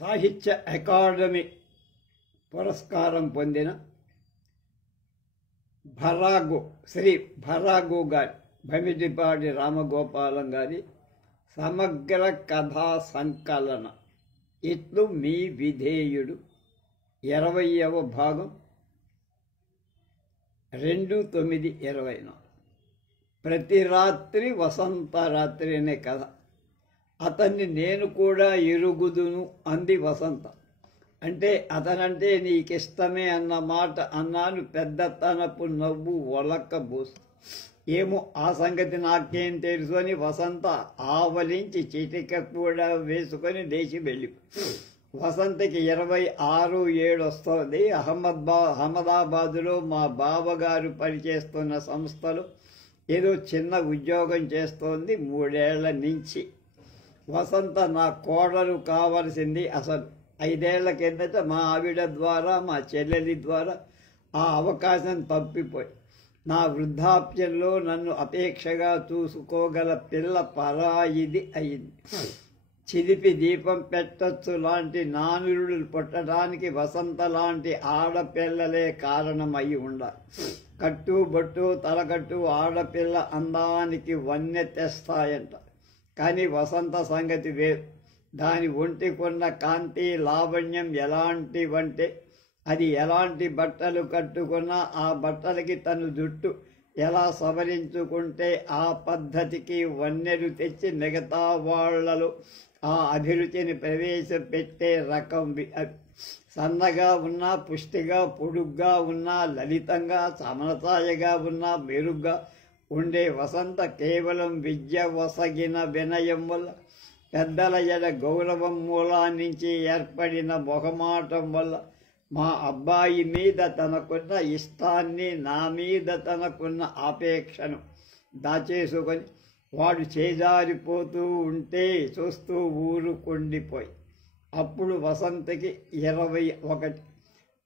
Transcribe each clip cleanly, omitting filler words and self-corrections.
సాహిత్య అకాడమీ పురస్కారం పొందిన శ్రీ భరాగు గారి భమిడిపాటి రామగోపాలం గారి సమగ్ర కథా సంకలన ఇట్లు మీ విధేయుడు 20వ భాగం 2/9/24. ప్రతి రాత్రి వసంత రాత్రి అనే కథ. అతన్ని నేను కూడా ఎరుగుదును అంది వసంత. అంటే అతనంటే నీకిష్టమే అన్న మాట అన్నాను పెద్దతనపు నవ్వు ఒలక్కబోసు. ఏమో ఆ సంగతి నాకేం తెలుసు అని వసంత ఆవలించి చిటిక కూడా వేసుకొని లేచి వెళ్ళి. వసంతకి 26-7 వస్తుంది. అహ్మదాబాదులో మా బావగారు పనిచేస్తున్న సంస్థలో ఏదో చిన్న ఉద్యోగం చేస్తోంది 3 ఏళ్ల నుంచి. వసంత నా కోడలు కావలసింది. అసలు 5 ఏళ్ల కిందట మా ఆవిడ ద్వారా మా చెల్లెలి ద్వారా ఆ అవకాశం తప్పిపోయి నా వృద్ధాప్యంలో నన్ను అపేక్షగా చూసుకోగల పిల్ల పరాయిది అయింది. చిలిపి దీపం పెట్టచ్చు లాంటి నానులు పుట్టడానికి వసంత లాంటి ఆడపిల్లలే కారణమై ఉండాలి. కట్టుబొట్టు తలకట్టు ఆడపిల్ల అందానికి వన్నె తెస్తాయంట. కానీ వసంత సంగతి వేరు. దాని ఒంటికున్న కాంతి లావణ్యం ఎలాంటివంటే అది ఎలాంటి బట్టలు కట్టుకున్నా ఆ బట్టలకి తను జుట్టు ఎలా సవరించుకుంటే ఆ పద్ధతికి వన్నెలు తెచ్చి మిగతా వాళ్లలో ఆ అభిరుచిని ప్రవేశపెట్టే రకం. సన్నగా ఉన్నా, పుష్టిగా పొడుగ్గా ఉన్నా, లలితంగా సమనసాయగా ఉన్నా, మెరుగ్గా ఉండే వసంత కేవలం విద్య వసగిన వినయం వల్ల, పెద్దల ఎడ గౌరవం మూలాన్నించి ఏర్పడిన మొహమాటం వల్ల మా అబ్బాయి మీద తనకున్న ఇష్టాన్ని, నా మీద తనకున్న ఆపేక్షను దాచేసుకొని వాడు చేజారిపోతూ ఉంటే చూస్తూ ఊరుకుండిపోయి. అప్పుడు వసంతకి 21.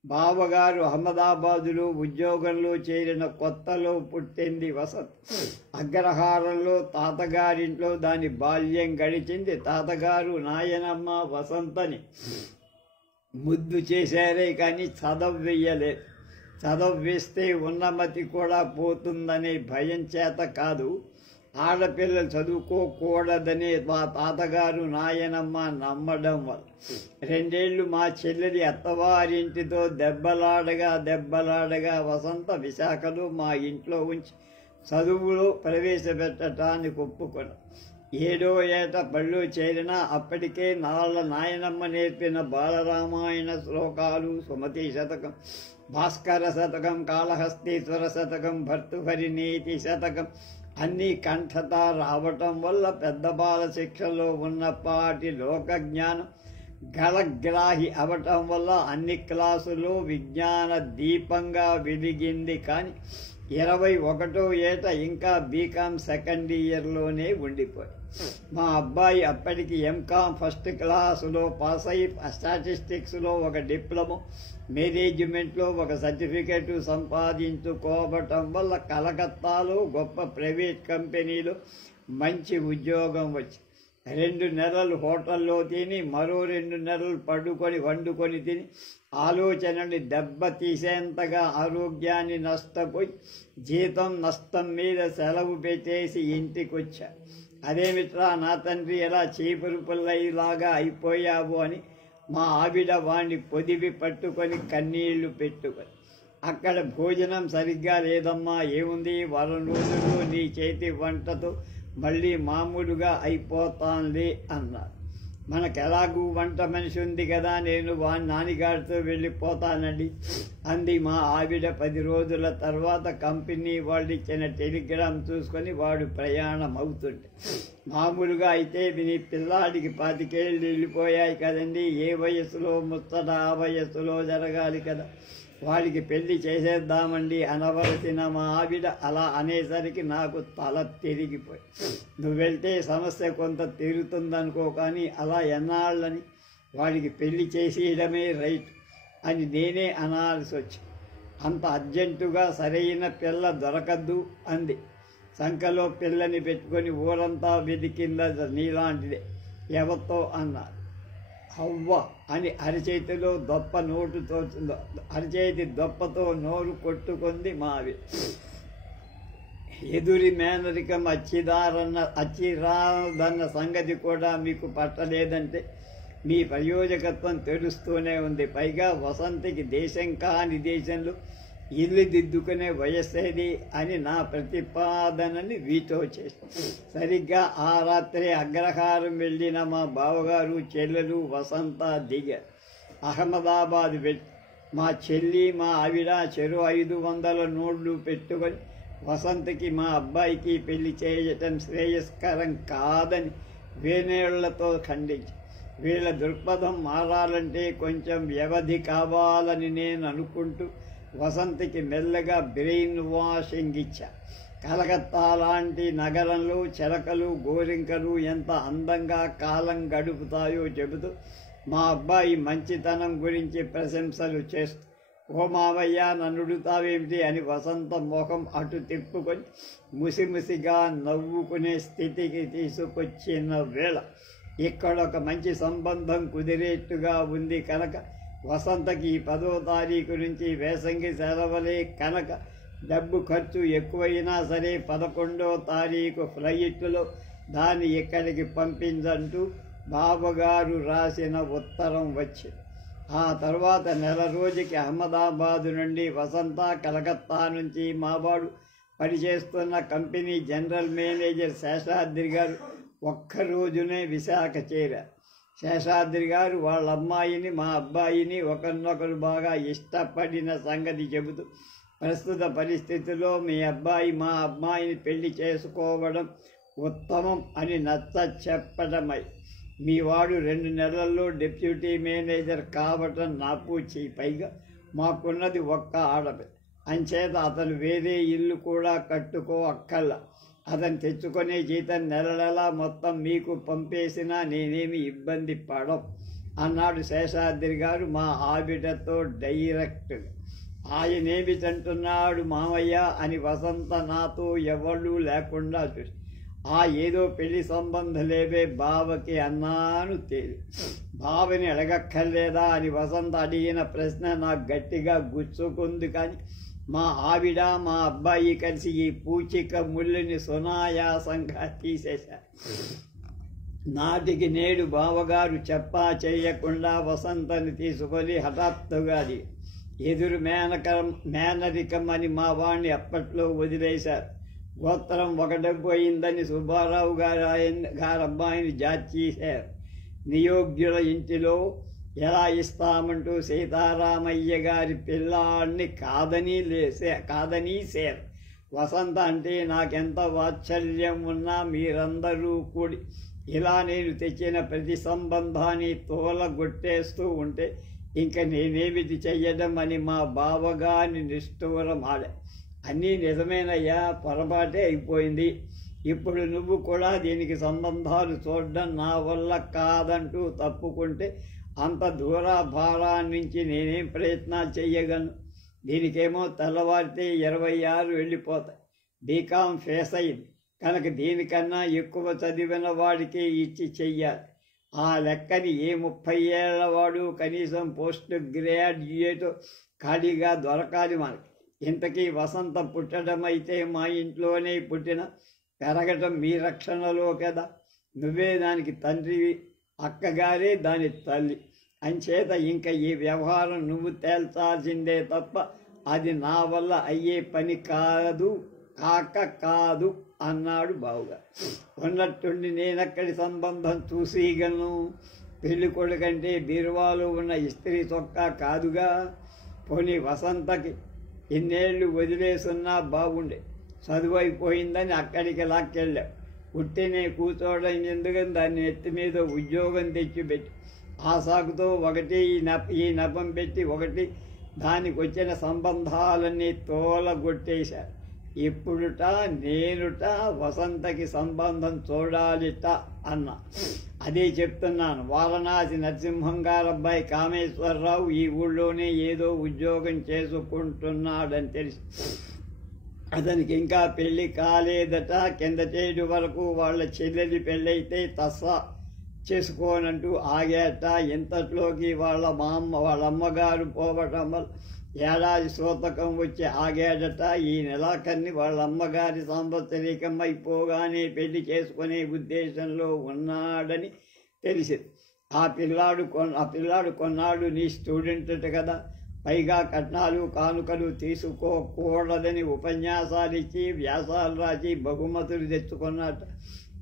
బావగారు అహ్మదాబాదులో ఉద్యోగంలో చేరిన కొత్తలో పుట్టింది వసంత్. అగ్రహారంలో తాతగారింట్లో దాని బాల్యం గడిచింది. తాతగారు నాయనమ్మ వసంతని ముద్దు చేశారే కానీ చదవ్వేయలేదు. చదవ్వేస్తే ఉన్నమతి కూడా పోతుందనే భయం చేత కాదు, ఆడపిల్లలు చదువుకోకూడదనే మా తాతగారు నాయనమ్మ నమ్మడం వల్ల 2 ఏళ్లు మా చెల్లెలి అత్తవారింటితో దెబ్బలాడగా వసంత విశాఖలో మా ఇంట్లో ఉంచి చదువులో ప్రవేశపెట్టడానికి ఒప్పుకున్నాం. 7వ ఏట బళ్ళు చేరినా అప్పటికే నాయనమ్మ నేర్పిన బాలరామాయణ శ్లోకాలు, సుమతి శతకం, భాస్కర శతకం, కాళహస్తీశ్వర శతకం, భర్తృహరినీతి శతకం అన్నీ కంఠత రావటం వల్ల పెద్ద బాల శిక్షలో ఉన్నపాటి లోకజ్ఞానం గలగ్రాహి అవటం వల్ల అన్ని క్లాసులో విజ్ఞాన దీపంగా వెలిగింది. కానీ 21వ ఏట ఇంకా బీకాం సెకండ్ ఇయర్లోనే ఉండిపోయి. మా అబ్బాయి అప్పటికి ఎంకాం ఫస్ట్ క్లాసులో పాస్ అయి స్టాటిస్టిక్స్లో ఒక డిప్లొమా, మేనేజ్మెంట్లో ఒక సర్టిఫికెట్ సంపాదించుకోవటం వల్ల కలకత్తాలో గొప్ప ప్రైవేట్ కంపెనీలో మంచి ఉద్యోగం వచ్చి 2 నెలలు హోటల్లో తిని మరో 2 నెలలు వండుకొని తిని ఆలోచనని దెబ్బతీసేంతగా ఆరోగ్యాన్ని నష్టపోయి జీతం నష్టం మీద సెలవు పెట్టేసి ఇంటికొచ్చా. అదేమిట్రా నా తండ్రి ఎలా చీపురు పుల్లయ్యలాగా అయిపోయావు అని మా ఆవిడ వాణ్ణి పొదివి పట్టుకొని కన్నీళ్లు పెట్టుకొని, అక్కడ భోజనం సరిగ్గా లేదమ్మా, ఏముంది వారం రోజుల్లో నీ చేతి వంటతో మళ్ళీ మామూలుగా అయిపోతానులే అన్నారు. మనకెలాగూ వంట మనిషి ఉంది కదా, నేను వాడి నాన్నగారితో వెళ్ళిపోతానండి అంది మా ఆవిడ. 10 రోజుల తర్వాత కంపెనీ వాళ్ళు ఇచ్చిన టెలిగ్రామ్ చూసుకొని వాడు ప్రయాణం అవుతుంటే, మామూలుగా అయితే నీ పిల్లాడికి 25 ఏళ్ళు వెళ్ళిపోయాయి కదండి, ఏ వయసులో ముచ్చట ఆ వయసులో జరగాలి కదా, వాడికి పెళ్లి చేసేద్దామండి అనవలసిన మా ఆవిడ అలా అనేసరికి నాకు తల తిరిగిపోయి, నువ్వు వెళ్తే సమస్య కొంత తీరుతుందనుకో, కానీ అలా ఎన్నాళ్ళని వాడికి పెళ్లి చేసేయడమే రైట్ అని నేనే అనాల్సి వచ్చి, అంత అర్జెంటుగా సరైన పిల్ల దొరకద్దు అంది. సంకలో పిల్లని పెట్టుకొని ఊరంతా వెతికింద నీలాంటిదే ఎవరితో అన్నారు. హవ్వ అని అరచేతి దొప్పతో నోరు కొట్టుకుంది మావి. ఎదురి మేనరికం అచ్చిరాదన్న సంగతి కూడా మీకు పట్టలేదంటే మీ ప్రయోజకత్వం తెలుస్తూనే ఉంది. పైగా వసంతికి దేశం కాని దేశంలో ఇల్లు దిద్దుకునే వయస్సేది అని నా ప్రతిపాదనని వీటో చేసి సరిగ్గా ఆ రాత్రి అగ్రహారం వెళ్ళిన మా బావగారు చెల్లెలు వసంత దిగారు. అహ్మదాబాద్ వెళ్ళి మా చెల్లి మా ఆవిడ చెరు 500 నోట్లు పెట్టుకొని వసంతకి మా అబ్బాయికి పెళ్లి చేయటం శ్రేయస్కరం కాదని వేనేళ్లతో ఖండించి వీళ్ళ దృక్పథం మారాలంటే కొంచెం వ్యవధి కావాలని నేను అనుకుంటూ వసంతకి మెల్లగా బ్రెయిన్ వాషింగ్ ఇచ్చా. కలకత్తా లాంటి నగరంలో చిలకలు గోరింకలు ఎంత అందంగా కాలం గడుపుతాయో చెబుతూ మా అబ్బాయి మంచితనం గురించి ప్రశంసలు చేస్తూ ఓ మావయ్య నన్నుడుతావేమిటి అని వసంత మొహం అటు తిప్పుకొని ముసిముసిగా నవ్వుకునే స్థితికి తీసుకొచ్చిన వేళ ఇక్కడ ఒక మంచి సంబంధం కుదిరేట్టుగా ఉంది కనుక వసంతకి 10వ తారీఖు నుంచి వేసంగి సెలవులే కనుక డబ్బు ఖర్చు ఎక్కువైనా సరే 11వ తారీఖు ఫ్లైట్లో దాన్ని ఇక్కడికి పంపించంటూ బావగారు రాసిన ఉత్తరం వచ్చింది. ఆ తర్వాత నెల రోజుకి అహ్మదాబాదు నుండి వసంత కలకత్తా నుంచి మావాడు పనిచేస్తున్న కంపెనీ జనరల్ మేనేజర్ శేషాద్రి గారు ఒక్కరోజునే విశాఖ చేరారు. శేషాద్రి గారు వాళ్ళ అమ్మాయిని మా అబ్బాయిని ఒకరినొకరు బాగా ఇష్టపడిన సంగతి చెబుతూ ప్రస్తుత పరిస్థితుల్లో మీ అబ్బాయి మా అమ్మాయిని పెళ్లి చేసుకోవడం ఉత్తమం అని నచ్చ చెప్పడమై మీ వాడు 2 నెలల్లో డిప్యూటీ మేనేజర్ కావటం నాపూచి. పైగా మాకున్నది ఒక్క ఆడపిల్ల అంచేత అతను వేరే ఇల్లు కూడా కట్టుకో అక్కల్లా. అతను తెచ్చుకునే జీతం నెలలా మొత్తం మీకు పంపేసినా నేనేమి ఇబ్బంది పడం అన్నాడు శేషాద్రి గారు మా ఆవిడతో డైరెక్ట్గా. ఆయనేమి తంటున్నాడు మామయ్య అని వసంత నాతో ఎవళ్ళు లేకుండా చూసి ఏదో పెళ్లి సంబంధలేవే బావకి అన్నాను తేలి. బావని అడగక్కర్లేదా అని వసంత అడిగిన ప్రశ్న నాకు గట్టిగా గుచ్చుకుంది. కానీ మా ఆవిడ మా అబ్బాయి కలిసి ఈ పూచిక ముళ్ళుని సునాయాసంగా తీసేశారు. నాటికి నేడు బావగారు చెప్పా చేయకుండా వసంతని తీసుకొని హఠాత్తుగా ఎదురు మేనరికం అని మా వాణ్ణి అప్పట్లో వదిలేశారు. గోత్రం ఒకటైపోయిందని సుబ్బారావు గారబ్బాయిని జాచేశారు. నియోగ్యుల ఇంటిలో ఎలా ఇస్తామంటూ సీతారామయ్య గారి పిల్లాడిని కాదని సేర్. వసంత అంటే నాకెంత వాత్సల్యం ఉన్నా మీరందరూ కూడి ఇలా నేను తెచ్చిన ప్రతి సంబంధాన్ని తోలగొట్టేస్తూ ఉంటే ఇంక నేనేమిటి చెయ్యడం అని మా బావగారిని నిష్ఠూరం ఆడే. అన్నీ నిజమేనయ్యా, పొరపాటే అయిపోయింది. ఇప్పుడు నువ్వు కూడా దీనికి సంబంధాలు చూడడం నా వల్ల కాదంటూ తప్పుకుంటే అంత దూరాభారాన్ని నుంచి నేనేం ప్రయత్నాలు చెయ్యగలను. దీనికేమో తెల్లవారితే 26 వెళ్ళిపోతాయి. బీకాం ఫేస్ అయింది కనుక దీనికన్నా ఎక్కువ చదివిన వాడికే ఇచ్చి చెయ్యాలి. ఆ లెక్కని ఏ 30 ఏళ్ల వాడు కనీసం పోస్ట్ గ్రాడ్యుయేట్ ఖాళీగా దొరకాలి మనకి. ఇంతకీ వసంత పుట్టడం అయితే మా ఇంట్లోనే పుట్టిన పెరగటం మీ రక్షణలో కదా. నువ్వే దానికి తండ్రివి, అక్కగారే దాని తల్లి. అంచేత ఇంకా ఈ వ్యవహారం నువ్వు తేల్చాల్సిందే తప్ప అది నా వల్ల అయ్యే పని కాదు అన్నాడు బావుగా. ఉన్నట్టుండి నేనక్కడి సంబంధం చూసేయగలను. పెళ్లి కొడుకంటే బీరువాలో ఉన్న ఇస్త్రీ చొక్కా కాదుగా. పోనీ వసంతకి ఇన్నేళ్ళు వదిలేసున్నా బాగుండే. చదువు అయిపోయిందని అక్కడికి లాక్కెళ్ళావు. ఉట్టినే కూర్చోవడం ఎందుకని దాన్ని ఎత్తి మీద ఉద్యోగం తెచ్చిపెట్టి ఆ సాకుతో ఒకటి ఈ నెపం పెట్టి ఒకటి దానికి వచ్చిన సంబంధాలన్నీ తోలగొట్టేశారు. ఇప్పుడుట నేనుట వసంతకి సంబంధం చూడాలిట అన్నా. అదే చెప్తున్నాను. వారణాసి నరసింహం గారబ్బాయి కామేశ్వరరావు ఈ ఊళ్ళోనే ఏదో ఉద్యోగం చేసుకుంటున్నాడని తెలిసి అతనికి ఇంకా పెళ్లి కాలేదట. కిందటేడు వరకు వాళ్ళ చెల్లెలి పెళ్ళైతే తస్సా చేసుకోనంటూ ఆగేట. ఇంతట్లోకి వాళ్ళ అమ్మగారు పోవటం వల్ల ఏడాది సూతకం వచ్చి ఆగాడట. ఈ నెలాఖరిని వాళ్ళ అమ్మగారి సంవత్సరీకం అయిపోగానే పెళ్లి చేసుకునే ఉద్దేశంలో ఉన్నాడని తెలిసింది. ఆ పిల్లాడు కొన్నాళ్ళు నీ స్టూడెంట్ కదా, పైగా కట్నాలు కానుకలు తీసుకోకూడదని ఉపన్యాసాలు ఇచ్చి వ్యాసాలు రాసి బహుమతులు తెచ్చుకున్నట్ట.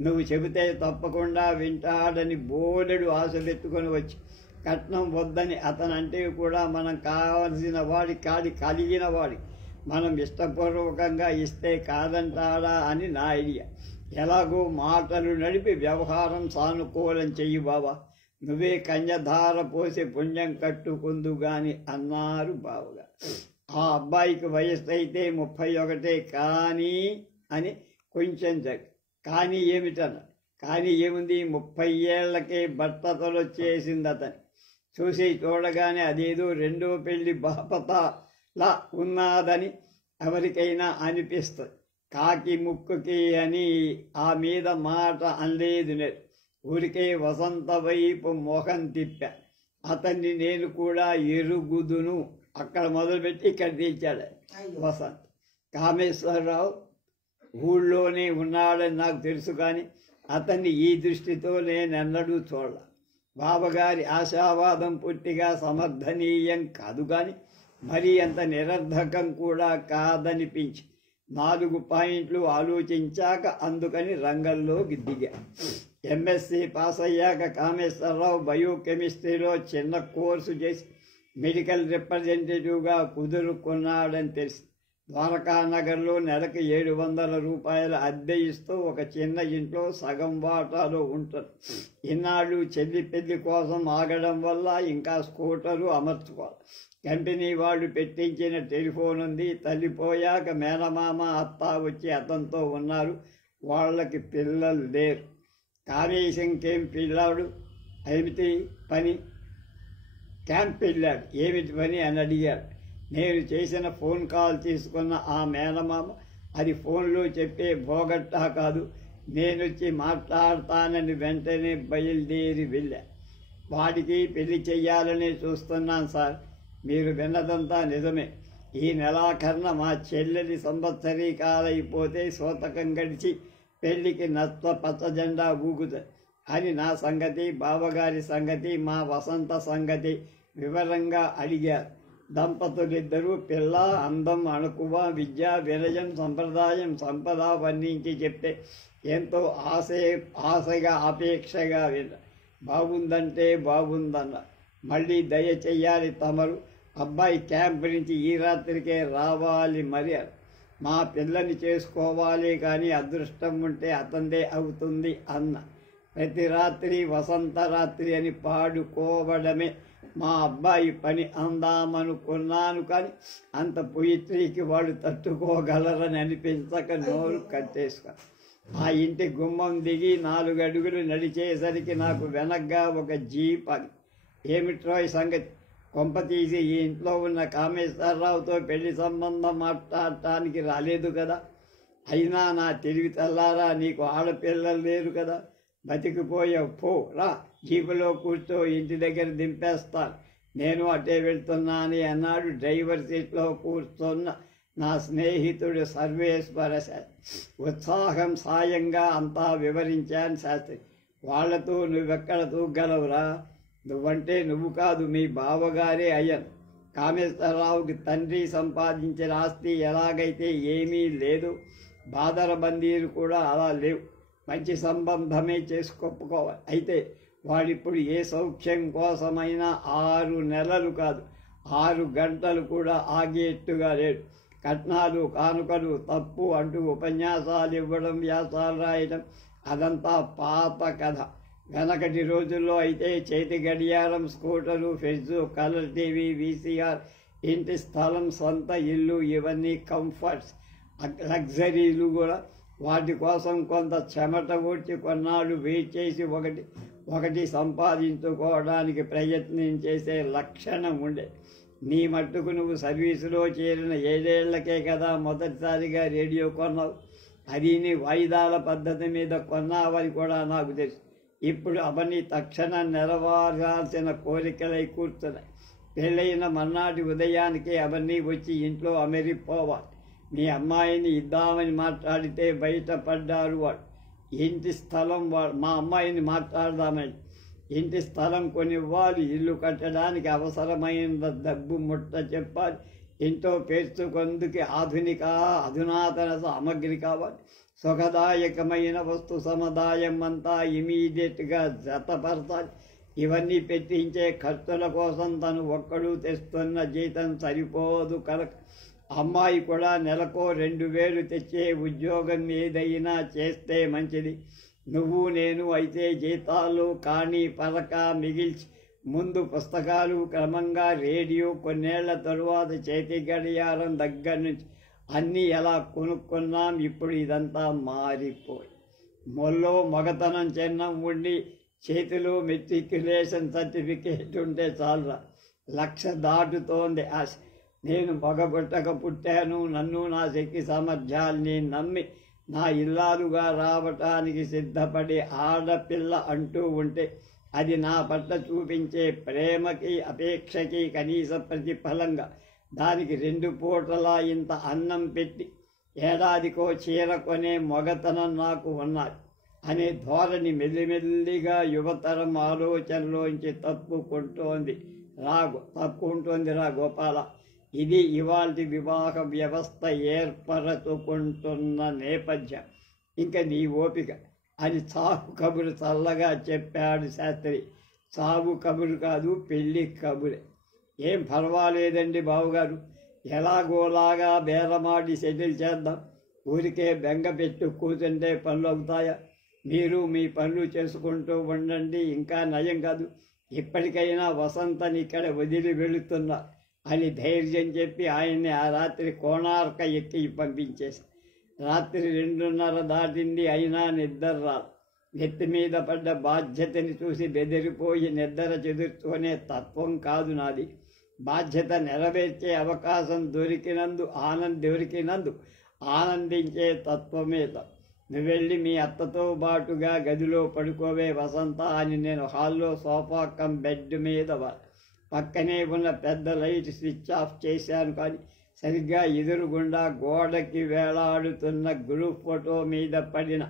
నువ్వు చెబితే తప్పకుండా వింటాడని బోలెడు ఆశలు ఎత్తుకొని వచ్చి కట్నం వద్దని అతనంటే కూడా మనం కావలసిన వాడి కలిగిన వాడి మనం ఇష్టపూర్వకంగా ఇస్తే కాదంటాడా అని నా ఐడియా. ఎలాగో మాటలు నడిపి వ్యవహారం సానుకూలం చెయ్యి బావా, నువ్వే కన్యధార పోసి పుణ్యం కట్టుకుందు గాని అన్నారు బావగా. ఆ అబ్బాయికి వయస్సు అయితే 31 కానీ అని కొంచెం కానీ ఏమిటన్న, కానీ ఏముంది, 30 ఏళ్లకే బట్టతలు వచ్చేసింది అతని. చూసి చూడగానే అదేదో రెండో పెళ్లి బాపతలా ఉన్నదని ఎవరికైనా అనిపిస్తుంది. కాకి ముక్కుకి అని ఆ మీద మాట అనలేదు నేను. ఊరికే వసంత వైపు మొహం తిప్పా. అతన్ని నేను కూడా ఎరుగుదును. అక్కడ మొదలుపెట్టి ఇక్కడ తీర్చాడు వసంత్. కామేశ్వరరావు ఊళ్ళోనే ఉన్నాడని నాకు తెలుసు, కానీ అతన్ని ఈ దృష్టితో నేనెన్నడూ చూడాల. బావగారి ఆశావాదం పూర్తిగా సమర్థనీయం కాదు, కానీ మరీ అంత నిరర్ధకం కూడా కాదనిపించి 4 పాయింట్లు ఆలోచించాక అందుకని రంగంలోకి దిగా. ఎంఎస్సి పాస్ అయ్యాక కామేశ్వరరావు బయోకెమిస్ట్రీలో చిన్న కోర్సు చేసి మెడికల్ రిప్రజెంటేటివ్గా కుదురుకున్నాడని తెలిసి ద్వారకానగర్లో నెలకు 700 రూపాయల అద్దె ఇస్తూ ఒక చిన్న ఇంట్లో సగం వాటాలో ఉంటాడు. ఇన్నాళ్ళు చెల్లి పెళ్లి కోసం ఆగడం వల్ల ఇంకా స్కూటరు అమర్చుకోవాలి. కంపెనీ వాళ్ళు పెట్టించిన టెలిఫోన్ ఉంది. తల్లిపోయాక మేనమామ అత్త వచ్చి అతనితో ఉన్నారు. వాళ్ళకి పిల్లలు లేరు. కామేశంకేం పిల్లాడు, ఏమిటి పని? క్యాంప్ వెళ్ళాడు. ఏమిటి పని అని అడిగాడు. నేను చేసిన ఫోన్ కాల్ తీసుకున్న ఆ మేనమామ అది ఫోన్లో చెప్పే భోగట్టా కాదు, నేనొచ్చి మాట్లాడతానని వెంటనే బయలుదేరి వెళ్ళా. వాడికి పెళ్లి చెయ్యాలని చూస్తున్నాను సార్. మీరు విన్నదంతా నిజమే. ఈ నెలాఖరున మా చెల్లెలి సంవత్సరీకాలైపోతే సూతకం గడిచి పెళ్లికి పచ్చ జెండా ఊగుతుంది అని నా సంగతి, బావగారి సంగతి, మా వసంత సంగతి వివరంగా అడిగారు. దంపతులిద్దరూ పిల్ల, అందం, అణకువ, విద్య, వినయం, సంప్రదాయం, సంపద వర్ణించి చెప్తే ఎంతో ఆశగా అపేక్షగా విన్న. బాగుందంటే బాగుందన్న. మళ్ళీ దయ చెయ్యాలి తమరు. అబ్బాయి క్యాంప్ నుంచి ఈ రాత్రికే రావాలి. మరి మా పిల్లని చేసుకోవాలి, కానీ అదృష్టం ఉంటే అతందే అవుతుంది అన్న. ప్రతి రాత్రి వసంత రాత్రి అని పాడుకోవడమే మా అబ్బాయి పని అందామనుకున్నాను, కానీ అంత పొయిట్రీకి వాళ్ళు తట్టుకోగలరని అనిపించక నోరు కట్టేసుకో. ఆ ఇంటి గుమ్మం దిగి 4 అడుగులు నడిచేసరికి నాకు వెనగ్గా ఒక జీప్. అది ఏమిట్రోయ్ సంగతి? కొంప తీసి ఈ ఇంట్లో ఉన్న కామేశ్వరరావుతో పెళ్లి సంబంధం మాట్లాడటానికి రాలేదు కదా? అయినా నా తెలివి తెల్లారా, నీకు ఆడపిల్లలు లేరు కదా, బతికిపోయావు. పో రా, జీపులో కూర్చో, ఇంటి దగ్గర దింపేస్తాను. నేను అటే వెళ్తున్నాను అన్నాడు డ్రైవర్ సీట్లో కూర్చున్న నా స్నేహితుడు సర్వేశ్వర శాస్త్రి. ఉత్సాహం సాయంగా అంతా వివరించాను శాస్త్రి. వాళ్లతో నువ్వెక్కడ తూగలవురా? నువ్వంటే నువ్వు కాదు, మీ బావగారే అయ్యను. కామేశ్వరరావుకి తండ్రి సంపాదించిన ఆస్తి ఎలాగైతే ఏమీ లేదు, బాదరబందీలు కూడా అలా లేవు. మంచి సంబంధమే చేసుకోవాలి. అయితే వాడిప్పుడు ఏ సౌఖ్యం కోసమైనా 6 నెలలు కాదు 6 గంటలు కూడా ఆగేట్టుగా లేడు. కట్నాలు కానుకలు తప్పు అంటూ ఉపన్యాసాలు ఇవ్వడం, వ్యాసాలు రాయడం అదంతా పాత కథ. వెనకటి రోజుల్లో అయితే చేతి గడియారం, scooter, fridge, colour TV, VCR, ఇంటి స్థలం, సొంత ఇల్లు, ఇవన్నీ కంఫర్ట్స్, లగ్జరీలు కూడా. వాటి కోసం కొంత చెమట ఓడ్చి కొన్నాళ్ళు వెయిట్ చేసి ఒకటి సంపాదించుకోవడానికి ప్రయత్నం చేసే లక్షణం ఉండే. నీ మట్టుకు నువ్వు సర్వీసులో చేరిన 7 ఏళ్లకే కదా మొదటిసారిగా రేడియో కొన్నావు. అది నీ వాయిదాల పద్ధతి మీద కొన్నావని కూడా నాకు తెలుసు. ఇప్పుడు అవన్నీ తక్షణం నెరవేరాల్సిన కోరికలై కూర్చున్నాయి. పెళ్ళైన మర్నాటి ఉదయానికి అవన్నీ వచ్చి ఇంట్లో అమెరిపోవాలి. మీ అమ్మాయిని ఇద్దామని మాట్లాడితే బయటపడ్డారు వాడు. ఇంటి స్థలం మా అమ్మాయిని మాట్లాడదామని ఇంటి స్థలం కొనివ్వాలి, ఇల్లు కట్టడానికి అవసరమైన డబ్బు ముట్ట చెప్పాలి, ఇంట్లో పేర్చుకొందుకు అధునాతన సామగ్రి కావాలి, సుఖదాయకమైన వస్తు సముదాయం అంతా ఇమీడియట్గా జతపరచాలి. ఇవన్నీ పెట్టించే ఖర్చుల కోసం తను ఒక్కడు తెస్తున్న జీతం సరిపోదు కనుక అమ్మాయి కూడా నెలకు 2000 తెచ్చే ఉద్యోగం ఏదైనా చేస్తే మంచిది. నువ్వు నేను అయితే జీతాలు కానీ పరక మిగిల్చి ముందు పుస్తకాలు, క్రమంగా రేడియో, కొన్నేళ్ల తరువాత చేతి గడియారం దగ్గర నుంచి అన్నీ ఎలా కొనుక్కున్నాం. ఇప్పుడు ఇదంతా మారిపోయి మొల్లో మగతనం చిన్నం ఉండి చేతిలో మెట్రిక్యులేషన్ సర్టిఫికేట్ ఉంటే చాలురా. 1,00,000 దాటుతోంది ఆశ. నేను మగబుట్టక పుట్టాను, నన్ను నా శక్తి సామర్థ్యాల్ని నమ్మి నా ఇల్లాలుగా రావటానికి సిద్ధపడే ఆడపిల్ల అంటూ ఉంటే అది నా పట్ల చూపించే ప్రేమకి అపేక్షకి కనీస ప్రతిఫలంగా దానికి 2 పూటలా ఇంత అన్నం పెట్టి ఏడాదికో చీర కొనే మొగతనం నాకు ఉన్నది అనే ధోరణి మెల్లిమెల్లిగా యువతరం ఆలోచనలోంచి తప్పుకుంటోంది రా గోపాల. ఇది ఇవాల్టి వివాహ వ్యవస్థ ఏర్పరచుకుంటున్న నేపథ్యం. ఇంకా నీ ఓపిక అని చావు కబురు చల్లగా చెప్పాడు శాస్త్రి. చావు కబురు కాదు, పెళ్లి కబురే. ఏం పర్వాలేదండి బావుగారు, ఎలాగోలాగా బేరమాడి సెటిల్ చేద్దాం. ఊరికే బెంగ పెట్టు కూర్చుంటే పనులు అవుతాయా? మీరు మీ పనులు చేసుకుంటూ ఉండండి, ఇంకా నయం కాదు. ఇప్పటికైనా వసంతని ఇక్కడ వదిలి వెళుతున్నా అని ధైర్యం చెప్పి ఆయన్ని ఆ రాత్రి కోణార్క ఎక్కి పంపించేసి. రాత్రి 2:30 దాటింది, అయినా నిద్ర రాదు. నెత్తి మీద పడ్డ బాధ్యతని చూసి బెదిరిపోయి నిద్ర చెదుర్చుకునే తత్వం కాదు నాది. బాధ్యత నెరవేర్చే అవకాశం దొరికినందు ఆనందించే తత్వమే. నువ్వెళ్ళి మీ అత్తతో బాటుగా గదిలో పడుకోవే వసంత అని నేను హాల్లో సోఫా బెడ్ మీద పక్కనే ఉన్న పెద్ద లైట్ స్విచ్ ఆఫ్ చేశాను. కానీ సరిగ్గా ఎదురుగుండా గోడకి వేలాడుతున్న గ్రూప్ ఫోటో మీద పడిన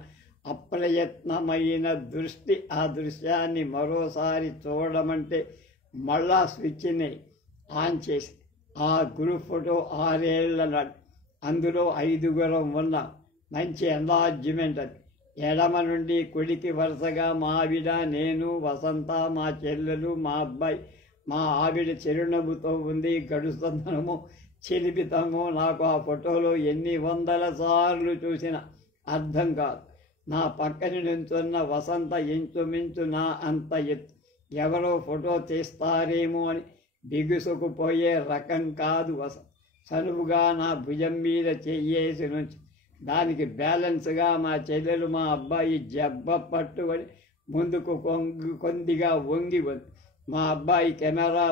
అప్రయత్నమైన దృష్టి ఆ దృశ్యాన్ని మరోసారి చూడమంటే మళ్ళా స్విచ్ని ఆన్ చేసి ఆ గ్రూప్ ఫోటో 6 ఏళ్ల నాడు. అందులో 5గురం ఉన్నాం. మంచి ఎన్లార్జ్మెంట్ అది. ఎడమ నుండి కుడికి వరుసగా మా ఆవిడ, నేను, వసంత, మా చెల్లెలు, మా అబ్బాయి. మా ఆవిడ చిరునవ్వుతో ఉంది. గడుస్తుందనమో చిలిపితమో నాకు ఆ ఫోటోలో ఎన్ని 100 సార్లు చూసినా అర్థం కాదు. నా పక్కన నుంచున్న వసంత ఇంచుమించు నా అంత ఎత్తు. ఎవరో ఫోటో తీస్తారేమో అని బిగుసుకుపోయే రకం కాదు వసంత. చనువుగా నా భుజం మీద చెయ్యేసి నుంచి దానికి బ్యాలెన్స్గా మా చెల్లెలు, మా అబ్బాయి జబ్బ పట్టుకొని ముందుకు కొద్దిగా వంగి ఉంది. మా అబ్బాయి కెమెరా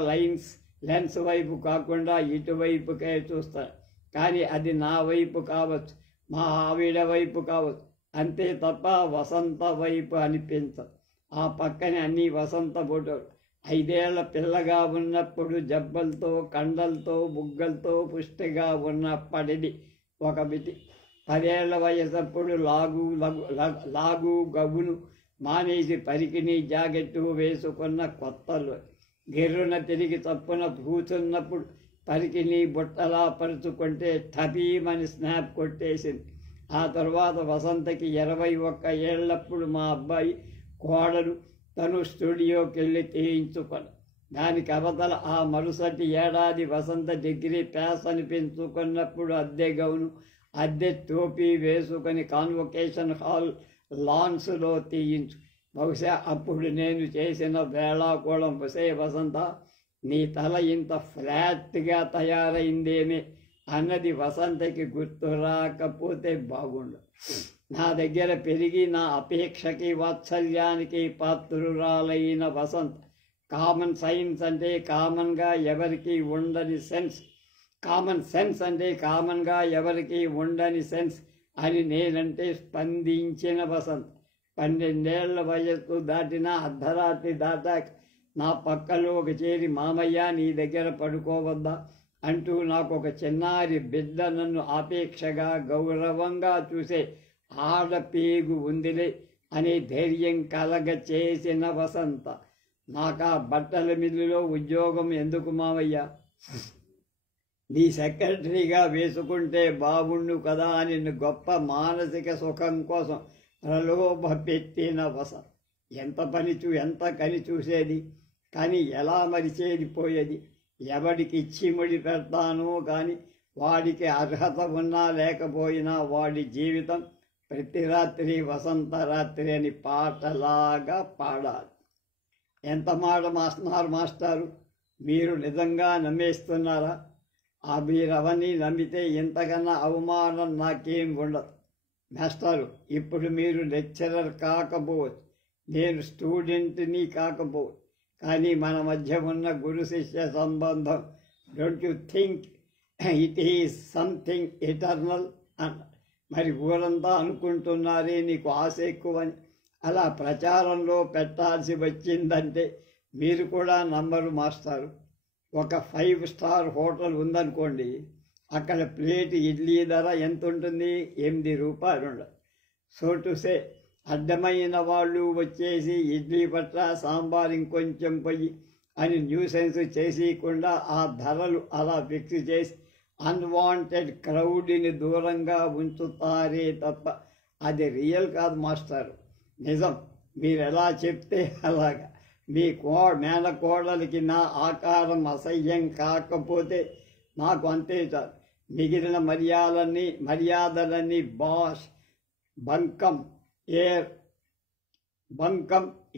లెన్స్ వైపు కాకుండా ఇటువైపుకే చూస్తాడు. కానీ అది నా వైపు కావచ్చు, మా ఆవిడ వైపు కావచ్చు, అంతే తప్ప వసంత వైపు అనిపించదు. ఆ పక్కనే అన్ని వసంత ఫోటోలు. 5 ఏళ్ల పిల్లగా ఉన్నప్పుడు జబ్బలతో, కండలతో, బుగ్గలతో పుష్టిగా ఉన్నప్పటిది ఒక మితి. 10 ఏళ్ల వయసప్పుడు లాగు గబును మానేసి పరికిని జాకెట్టు వేసుకున్న కొత్తలో గిర్రున తిరిగి తప్పున కూర్చున్నప్పుడు పరికిని బుట్టలా పరుచుకుంటే ఠపీమని స్నాప్ కొట్టేసింది. ఆ తర్వాత వసంతకి 21 ఏళ్లప్పుడు మా అబ్బాయి కోడలు తను స్టూడియోకి వెళ్ళి తీయించుకొని దానికి అవతల ఆ మరుసటి ఏడాది వసంత డిగ్రీ పాస్ అనిపించుకున్నప్పుడు అద్దె గౌను, అద్దె టోపీ వేసుకొని కాన్వొకేషన్ హాల్ లాన్స్లో తీయించు. బహుశా అప్పుడు నేను చేసిన వేళాకోళం వసే వసంత, నీ తల ఇంత ఫ్లాట్గా తయారైందేమి అన్నది వసంతకి గుర్తు రాకపోతే బాగుండు. నా దగ్గర పెరిగి నా అపేక్షకి వాత్సల్యానికి పాత్రురాలైన వసంత కామన్ సైన్స్ అంటే కామన్గా ఎవరికి ఉండని సెన్స్, కామన్ సెన్స్ అంటే కామన్గా ఎవరికి ఉండని సెన్స్ అని నేనంటే స్పందించిన వసంత. 12 వయస్సు దాటినా అర్ధరాత్రి దాటాక నా పక్కలోకి చేరి మామయ్య నీ దగ్గర పడుకోవద్దా అంటూ నాకు ఒక చిన్నారి బిడ్డ నన్ను ఆపేక్షగా గౌరవంగా చూసే ఆడపేగు ఉందిలే అనే ధైర్యం కలగ చేసిన వసంత. నాకా బట్టల మిల్లులో ఉద్యోగం ఎందుకు మావయ్య, నీ సెక్రటరీగా వేసుకుంటే బాగుండు కదా అని గొప్ప మానసిక సుఖం కోసం ప్రలోభ పెట్టిన వసంత. ఎంత కని చూసేది కానీ ఎలా మరిచేది పోయేది. ఎవడికి ఇచ్చి ముడి పెడతానో కానీ వాడికి అర్హత ఉన్నా లేకపోయినా వాడి జీవితం ప్రతి రాత్రి వసంత రాత్రి అని పాటలాగా పాడాలి. ఎంత మాట మాస్టారు, మీరు నిజంగా నమ్మేస్తున్నారా? మీరు అవన్నీ నమ్మితే ఇంతకన్నా అవమానం నాకేం ఉండదు. మాస్టారు, ఇప్పుడు మీరు లెక్చరర్ కాకపోవచ్చు, నేను స్టూడెంట్ని కాకపోవచ్చు, కానీ మన మధ్య ఉన్న గురు శిష్య సంబంధం don't you think it is something eternal అన్న. మరి ఊరంతా అనుకుంటున్నారే నీకు ఆశ ఎక్కువని. అలా ప్రచారంలో పెట్టాల్సి వచ్చిందంటే మీరు కూడా నమ్మరు మాస్టారు. ఒక 5 స్టార్ హోటల్ ఉందనుకోండి, అక్కడ ప్లేట్ ఇడ్లీ ధర ఎంత ఉంటుంది? 8 రూపాయలు ఉండదు. సో టు సే అడ్డమైన వాళ్ళు వచ్చేసి ఇడ్లీ పట్ల సాంబార్ ఇంకొంచెం పొయ్యి అని న్యూసెన్స్ చేసేయకుండా ఆ ధరలు అలా ఫిక్స్ చేసి అన్వాంటెడ్ క్రౌడ్ని దూరంగా ఉంచుతారే తప్ప అది రియల్ కాదు మాస్టారు, నిజం. మీరు ఎలా చెప్తే అలాగా. మీ మేనకోడలికి నా ఆకారం అసహ్యం కాకపోతే నాకు అంతే చాలు. మిగిలిన మర్యాదలన్నీ బాష్, బంకం,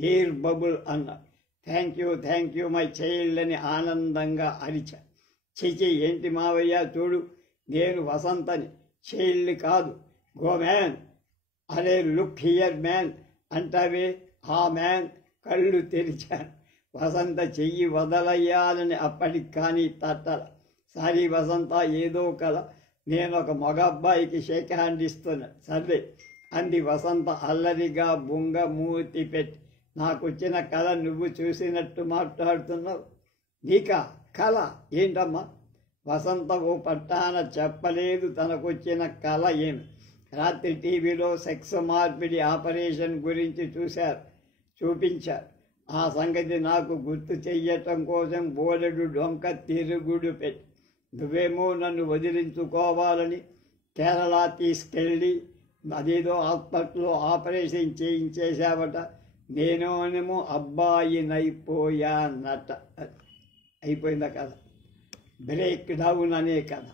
ఎయిర్ బబుల్ అన్న. థ్యాంక్ యూ మై చైల్డ్ అని ఆనందంగా అరిచా. చిచి ఏంటి మావయ్య, చూడు నేను వసంతని, చైల్డ్ కాదు. గో మ్యాన్, అరే లుక్ హియర్ మ్యాన్ అంటావే, ఆ మ్యాన్. కళ్ళు తెరిచాను. వసంత చెయ్యి వదలయ్యాలని అప్పటికి కానీ తట్టల. సారీ వసంత, ఏదో కల, నేను ఒక మగ అబ్బాయికి షేక్ హ్యాండ్ ఇస్తున్నా. సర్లే అంది వసంత అల్లరిగా బొంగ మూతి పెట్టి. నాకొచ్చిన కళ నువ్వు చూసినట్టు మాట్లాడుతున్నావు. నీకా కళ ఏంటమ్మా? వసంత ఓ పట్టాన చెప్పలేదు తనకొచ్చిన కళ ఏమి. రాత్రి టీవీలో సెక్స్ మార్పిడి ఆపరేషన్ గురించి చూపించారు. ఆ సంగతి నాకు గుర్తు చెయ్యటం కోసం బోలెడు డొంక తిరుగుడు పెట్టి నువ్వేమో నన్ను వదిలించుకోవాలని కేరళ తీసుకెళ్ళి అదేదో హాస్పిటల్లో ఆపరేషన్ చేయించేశావట. నేనేమో అబ్బాయినైపోయానట. అయిపోయిందా కథ? బ్రేక్ డౌన్ అనే కథ.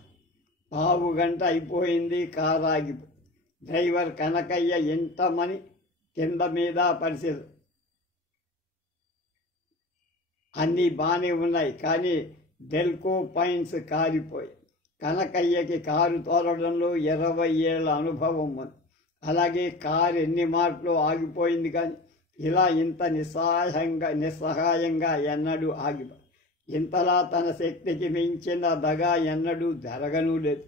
1/2 గంట అయిపోయింది, కారు ఆగిపోయి. డ్రైవర్ కనకయ్య ఎంతమని కింద మీద పరిస్థితి అన్నీ బాగానే ఉన్నాయి, కానీ డెల్కో పాయింట్స్ కారిపోయి. కనకయ్యకి కారు తోలడంలో 20 ఏళ్ల అనుభవం ఉంది. అలాగే కారు ఎన్ని మార్లు ఆగిపోయింది, కానీ ఇలా ఇంత నిస్సహాయంగా ఎన్నడూ ఆగిపో. ఇంతలా తన శక్తికి మించిన దగా ఎన్నడూ జరగనూ లేదు.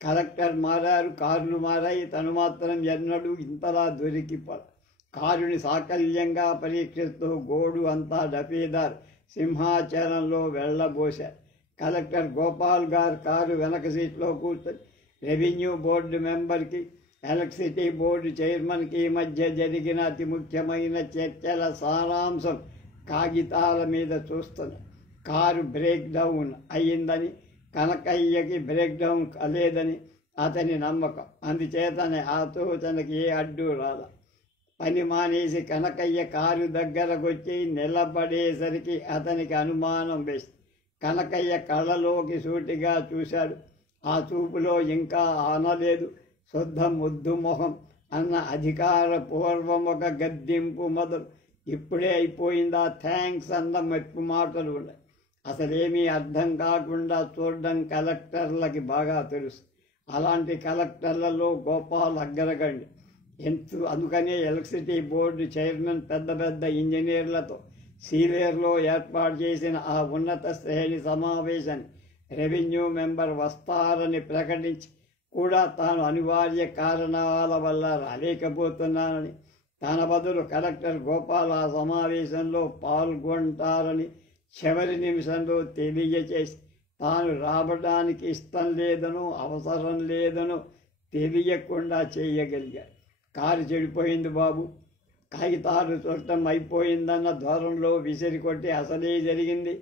కలెక్టర్ మారారు, కార్లు మారాయి, తను మాత్రం ఎన్నడూ ఇంతలా దొరికిపోదు. కారుని సాకల్యంగా పరీక్షిస్తూ గోడు అంతా డఫేదార్ సింహాచలంలో వెళ్ళబోశారు. కలెక్టర్ గోపాల్ గారు కారు వెనక సీట్లో కూర్చొని రెవెన్యూ బోర్డు మెంబర్కి, ఎలక్ట్రిసిటీ బోర్డు చైర్మన్కి మధ్య జరిగిన అతి ముఖ్యమైన చర్చల సారాంశం కాగితాల మీద చూస్తున్నారు. కారు బ్రేక్ డౌన్ అయ్యిందని, కనకయ్యకి బ్రేక్ డౌన్ కాలేదని అతని నమ్మకం. అందుచేతనే ఆలోచనకి ఏ అడ్డు రాల. పని మానేసి కనకయ్య కారు దగ్గరకొచ్చి నిలబడేసరికి అతనికి అనుమానం వేసి కనకయ్య కళ్ళలోకి సూటిగా చూశాడు. ఆ చూపులో ఇంకా ఆనలేదు శుద్ధ ముద్దు మొహం అన్న అధికార పూర్వం ఒక గద్దింపు మొదలు. ఇప్పుడే అయిపోయిందా థ్యాంక్స్ అన్న మెప్పు మాటలు ఉన్నాయి. అసలేమీ అర్థం కాకుండా చూడడం కలెక్టర్లకి బాగా తెలుసు. అలాంటి కలెక్టర్లలో గోపాల్ అగ్రగణ్యం. అందుకనే ఎలక్ట్రిసిటీ బోర్డు చైర్మన్ పెద్ద ఇంజనీర్లతో సీలేరులో ఏర్పాటు చేసిన ఆ ఉన్నత శ్రేణి సమావేశాన్ని రెవెన్యూ మెంబర్ వస్తారని ప్రకటించి కూడా తాను అనివార్య కారణాల వల్ల రాలేకపోతున్నానని తన బదులు కలెక్టర్ గోపాల్ ఆ సమావేశంలో పాల్గొంటారని చివరి నిమిషంలో తెలియచేసి తాను రావడానికి ఇష్టం లేదనో అవసరం లేదనో తెలియకుండా చేయగలిగాడు. కారు చెడిపోయింది బాబు, కాగితాలు చుట్టం అయిపోయిందన్న ధోరణిలో విసిరి కొట్టి అసలే జరిగింది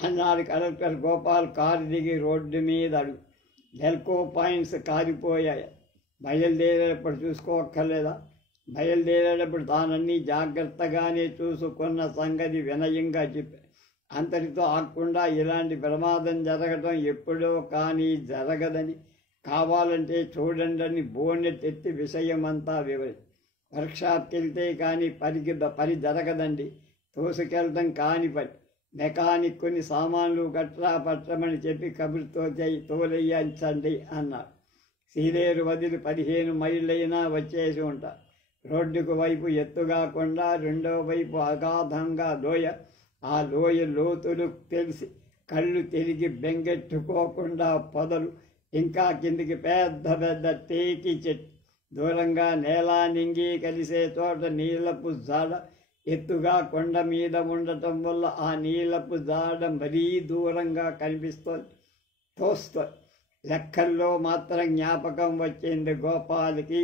అన్నాడు కలెక్టర్ గోపాల్. కారు దిగి రోడ్డు మీద అడుగు. డెల్కో పాయింట్స్ కారిపోయాయి. బయలుదేరేటప్పుడు చూసుకోక్కర్లేదా? బయలుదేరేటప్పుడు తానన్నీ జాగ్రత్తగానే చూసుకున్న సంగతి వినయంగా చెప్పాడు. అంతటితో ఆగకుండా ఇలాంటి ప్రమాదం జరగటం ఎప్పుడో కానీ జరగదని, కావాలంటే చూడండి బోనెట్ ఎత్తి విషయమంతా వివరించి, వర్క్షాప్కి వెళ్తే కానీ పని జరగదండి, తోసుకెళ్ళటం కాని పని, మెకానిక్ కొన్ని సామాన్లు గట్రా పట్టమని చెప్పి కబుర్తో తోలెయ్యించండి అన్నాడు. సీలేరు వదిలి 15 మైళ్ళైనా వచ్చేసి ఉంటారు. రోడ్డుకు వైపు ఎత్తుగా కొండ, రెండో వైపు అగాధంగా లోయ. ఆ లోయ లోతులు తెలిసి కళ్ళు తిరిగి బెంగెట్టుకోకుండా పొదలు, ఇంకా కిందికి పెద్ద పెద్ద తేకి చెట్టు, దూరంగా నేల నింగి కలిసే చోట నీలపు జాడ. ఎత్తుగా కొండ మీద ఉండటం వల్ల ఆ నీలపు జాడ మరీ దూరంగా కనిపిస్తోంది, తోస్తోంది. లెక్కల్లో మాత్రం జ్ఞాపకం వచ్చింది గోపాల్కి.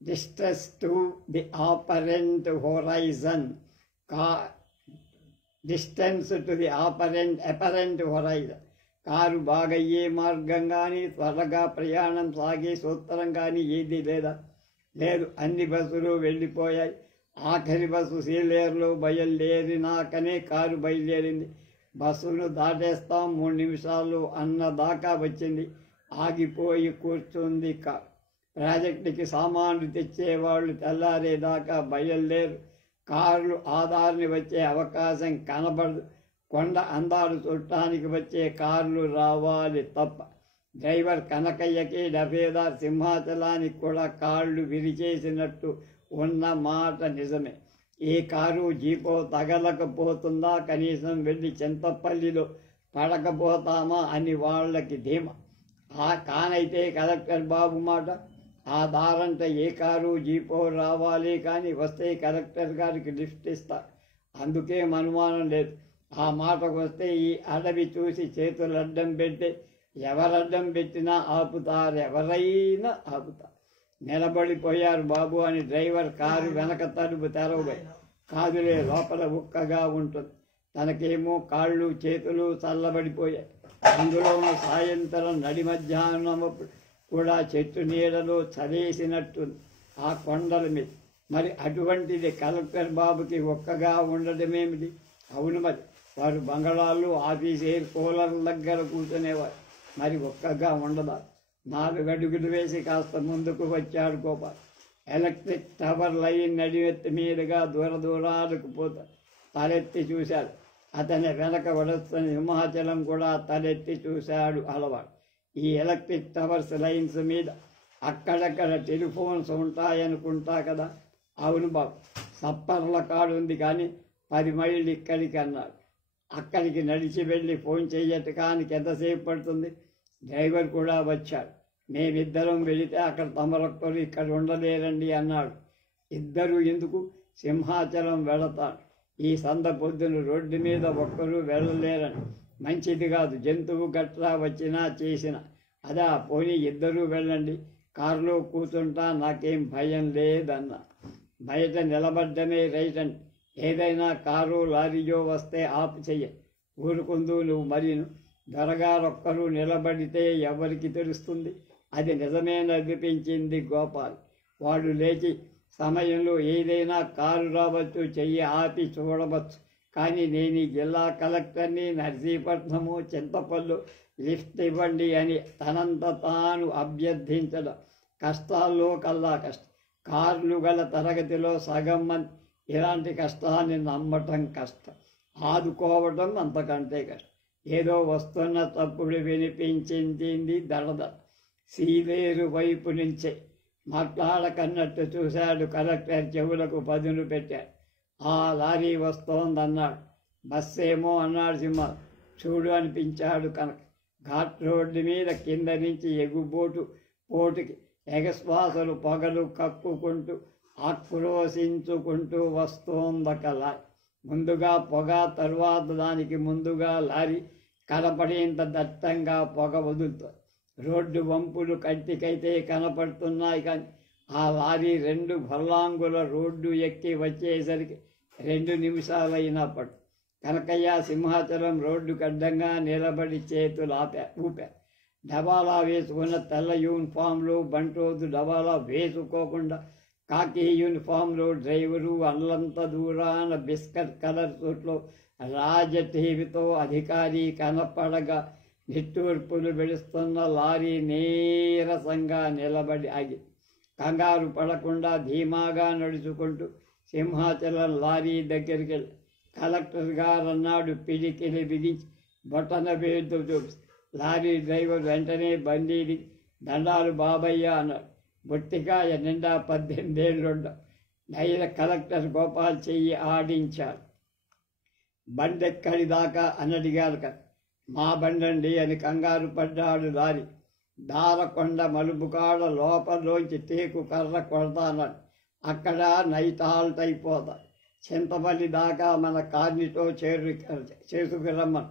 Distance to the apparent horizon, distance to the apparent horizon. Car బాగయ్యే మార్గం కానీ త్వరగా ప్రయాణం సాగే సూత్రం కానీ ఏదీ లేదు. అన్ని బస్సులు వెళ్ళిపోయాయి. ఆఖరి బస్సు సీలేరులో బయలుదేరినాకనే కారు బయలుదేరింది. బస్సును దాటేస్తాం 3 నిమిషాలు అన్నదాకా వచ్చింది. ఆగిపోయి కూర్చుంది కారు. ప్రాజెక్టుకి సామాన్లు తెచ్చేవాళ్ళు తెల్లారేదాకా బయలుదేరు. కార్లు ఆధార్ని వచ్చే అవకాశం కనబడదు. కొండ అందాలు చూడటానికి వచ్చే కార్లు రావాలి తప్ప. డ్రైవర్ కనకయ్యకి డబేదార్ సింహాచలానికి కూడా కాళ్ళు విరిచేసినట్టు ఉన్న మాట నిజమే. ఏ కారు జీపో తగలకపోతుందా, కనీసం వెళ్ళి చింతపల్లిలో పడకపోతామా అని వాళ్ళకి ధీమా. కానైతే కలెక్టర్ బాబు మాట. ఆ దారంట ఏ కారు జీపో రావాలి, కానీ వస్తే కలెక్టర్ గారికి లిఫ్ట్ ఇస్తారు. అందుకే అనుమానం లేదు. ఆ మాటకు వస్తే ఈ అడవి చూసి చేతులు అడ్డం పెడితే ఎవరడ్డం పెట్టినా ఆపుతారు, ఎవరైనా ఆపుతారు. నిలబడిపోయారు బాబు అని డ్రైవర్ కారు వెనక తలుపు తెరవబోయి. కాదులే, లోపల ఉక్కగా ఉంటుంది. తనకేమో కాళ్ళు చేతులు చల్లబడిపోయాయి. అందులోనూ సాయంత్రం నడి మధ్యాహ్నం కూడా చెట్టు నీడలో చలేసినట్టుంది ఆ కొండల మీద. మరి అటువంటిది కలెక్టర్ బాబుకి ఒక్కగా ఉండడమేమిటి? అవును, మరి వారు బంగళాలు, ఆఫీస్ ఎయిర్ కూలర్ల దగ్గర కూర్చునేవారు. మరి ఒక్కగా ఉండదా? 4 అడుగులు వేసి కాస్త ముందుకు వచ్చాడు గోపాల్. ఎలక్ట్రిక్ టవర్ లైన్ నడివెత్తి మీదుగా దూరాలకు పోతాడు. తలెత్తి చూశాడు. అతని వెనక వడుస్తున్న సింహాచలం కూడా తలెత్తి చూశాడు అలవాడు. ఈ ఎలక్ట్రిక్ టవర్స్ లైన్స్ మీద అక్కడక్కడ టెలిఫోన్స్ ఉంటాయనుకుంటా కదా? అవును బాబు, సప్పర్ల కాడుంది కానీ 10 మైళ్ళు ఇక్కడికి అన్నాడు. అక్కడికి నడిచి వెళ్ళి ఫోన్ చెయ్యటానికి ఎంతసేపు పడుతుంది? డ్రైవర్ కూడా వచ్చాడు. మేమిద్దరం వెళితే అక్కడ తమరొక్కరు ఇక్కడ ఉండలేరండి అన్నాడు. ఇద్దరు ఎందుకు? సింహాచలం వెళతాడు. ఈ సంద పొద్దున రోడ్డు మీద ఒక్కరూ వెళ్ళలేరని. మంచిది కాదు, జంతువు గట్రా వచ్చినా చేసినా. అదా, పోనీ ఇద్దరూ వెళ్ళండి, కారులో కూర్చుంటా, నాకేం భయం లేదన్నా. బయట నిలబడ్డమే రైట్ అండి. ఏదైనా కారు లారీయో వస్తే ఆపు చెయ్య. ఊరుకుందు నువ్వు మరీను. దొరగారొక్కరు నిలబడితే ఎవరికి తెలుస్తుంది? అది నిజమేననిపించింది గోపాల్. వాడు లేచి సమయంలో ఏదైనా కారు రావచ్చు, చెయ్యి ఆపి చూడవచ్చు. కానీ నేను ఈ జిల్లా కలెక్టర్ని, నర్సీపట్నము, చింతపల్లు లిఫ్ట్ ఇవ్వండి అని తనంత తాను అభ్యర్థించడం కష్టాల్లో కల్లా కష్టం. కార్లు గల తరగతిలో సగం మంది ఇలాంటి కష్టాన్ని నమ్మటం కష్టం, ఆదుకోవటం అంతకంటే కష్టం. ఏదో వస్తున్న తప్పుడు వినిపించింది దడద. సీలేరు వైపు నుంచే మాట్లాడకన్నట్టు చూశాడు కలెక్టర్. చెవులకు పదును పెట్టాడు. ఆ లారీ వస్తోందన్నాడు. బస్సేమో అన్నాడు సింహ. చూడు అనిపించాడు కనుక. ఘాట్ రోడ్డు మీద కింద నుంచి పోటుకి ఎగశ్వాసలు పొగలు కక్కుకుంటూ ఆక్రోశించుకుంటూ వస్తోందొక లారీ. ముందుగా పొగ, తరువాత దానికి ముందుగా లారీ కనపడేంత దట్టంగా పొగ వదులుతుంది. రోడ్డు వంపులు కంటికైతే కనపడుతున్నాయి, కానీ ఆ లారీ 2 ఫర్లాంగుల రోడ్డు ఎక్కి వచ్చేసరికి 2 నిమిషాలైనా పడు. కనకయ్య సింహాచలం రోడ్డుకు అడ్డంగా నిలబడి చేతులు ఊపారు. డబాలా వేసుకున్న తెల్ల యూనిఫామ్లో బంటోదు, డబాలా వేసుకోకుండా కాకి యూనిఫామ్లో డ్రైవరు, అల్లంత దూరాన బిస్కట్ కలర్ సూట్లో రాజటీవీతో అధికారి కనపడగా నిట్టూర్పులు విడుస్తున్న లారీ నీరసంగా నిలబడి ఆగి కంగారు పడకుండా ధీమాగా నడుచుకుంటూ సింహాచలం లారీ దగ్గరికి వెళ్ళి కలెక్టర్ గారు అన్నాడు పిడికిలి బిగించి బొటన వేలుతో చూపిస్తే. లారీ డ్రైవర్ వెంటనే బందీడి దండాలు బాబయ్య అన్నాడు. బొట్టికాయ నిండా 18 ఏళ్ళుండ నైల కలెక్టర్ గోపాల్ చెయ్యి ఆడించాడు. బండెక్కడి దాకా అని అడిగారు కదా. మా బండండి అని కంగారు పడ్డాడు లారీ. దారకొండ మలుపుకాడ లోపలోంచి టేకు కర్ర కొడతానని అక్కడ నైట్ హాల్ట్ అయిపోతా. చింతపల్లి దాకా మన కార్నితో చేసుకురమ్మను.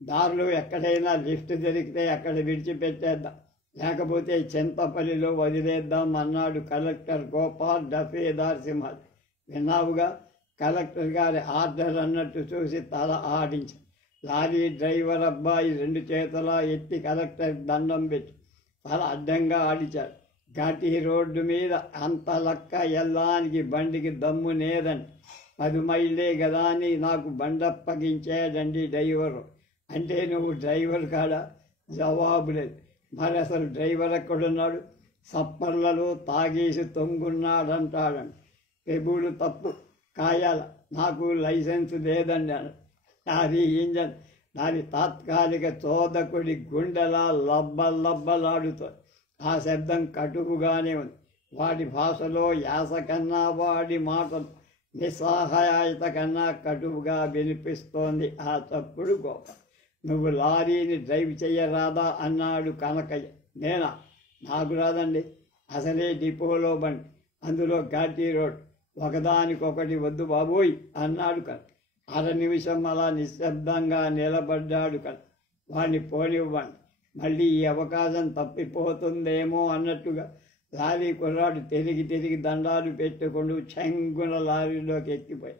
దారిలో ఎక్కడైనా లిఫ్ట్ దొరికితే అక్కడ విడిచిపెట్టేద్దాం, లేకపోతే చింతపల్లిలో వదిలేద్దాం అన్నాడు కలెక్టర్ గోపాల్ దఫేదార్ సింహాద్రి. విన్నావుగా, కలెక్టర్ గారి ఆర్డర్ అన్నట్టు చూసి తల ఆడించి లారీ డ్రైవర్ అబ్బాయి 2 చేతులా ఎత్తి కలెక్టర్ దండం పెట్టి తల అడ్డంగా ఆడిచాడు. ఘాటీ రోడ్డు మీద అంత లక్క ఎల్లానికి బండికి దమ్ము నేదని 10 మైళ్ళే కదా అని నాకు బండప్పగించాడండి డ్రైవరు. అంటే నువ్వు డ్రైవర్ కాడా? జవాబు లేదు. మరి అసలు డ్రైవర్ ఎక్కడున్నాడు? సప్పర్లలో తాగేసి తొంగున్నాడంటాడండి. పెబులు తప్పు కాయాల, నాకు లైసెన్స్ లేదండి అన్నాడు. లారీ ఇంజన్ దాని తాత్కాలిక చోదకుడి గుండెలా లబ్బలాడుతుంది. ఆ శబ్దం కటువుగానే ఉంది. వాడి భాషలో యాస కన్నా వాడి మాటలు నిస్సహాయత కన్నా కటువుగా వినిపిస్తోంది ఆ చప్పుడు గోపాల్. నువ్వు లారీని డ్రైవ్ చెయ్యరాదా అన్నాడు కనకయ్య. నేనా? నాకు రాదండి, అసలే డిపోలో బండి, అందులో ఘాటీ రోడ్, ఒకదానికొకటి వద్దు బాబోయ్ అన్నాడు కనక. 1/2 నిమిషం అలా నిశ్శబ్దంగా నిలబడ్డాడు కనక. వాడిని పోనివ్వండి, మళ్ళీ ఈ అవకాశం తప్పిపోతుందేమో అన్నట్టుగా లారీ కుర్రాడు తిరిగి దండాలు పెట్టుకుంటూ చెంగున లారీలోకి ఎక్కిపోయి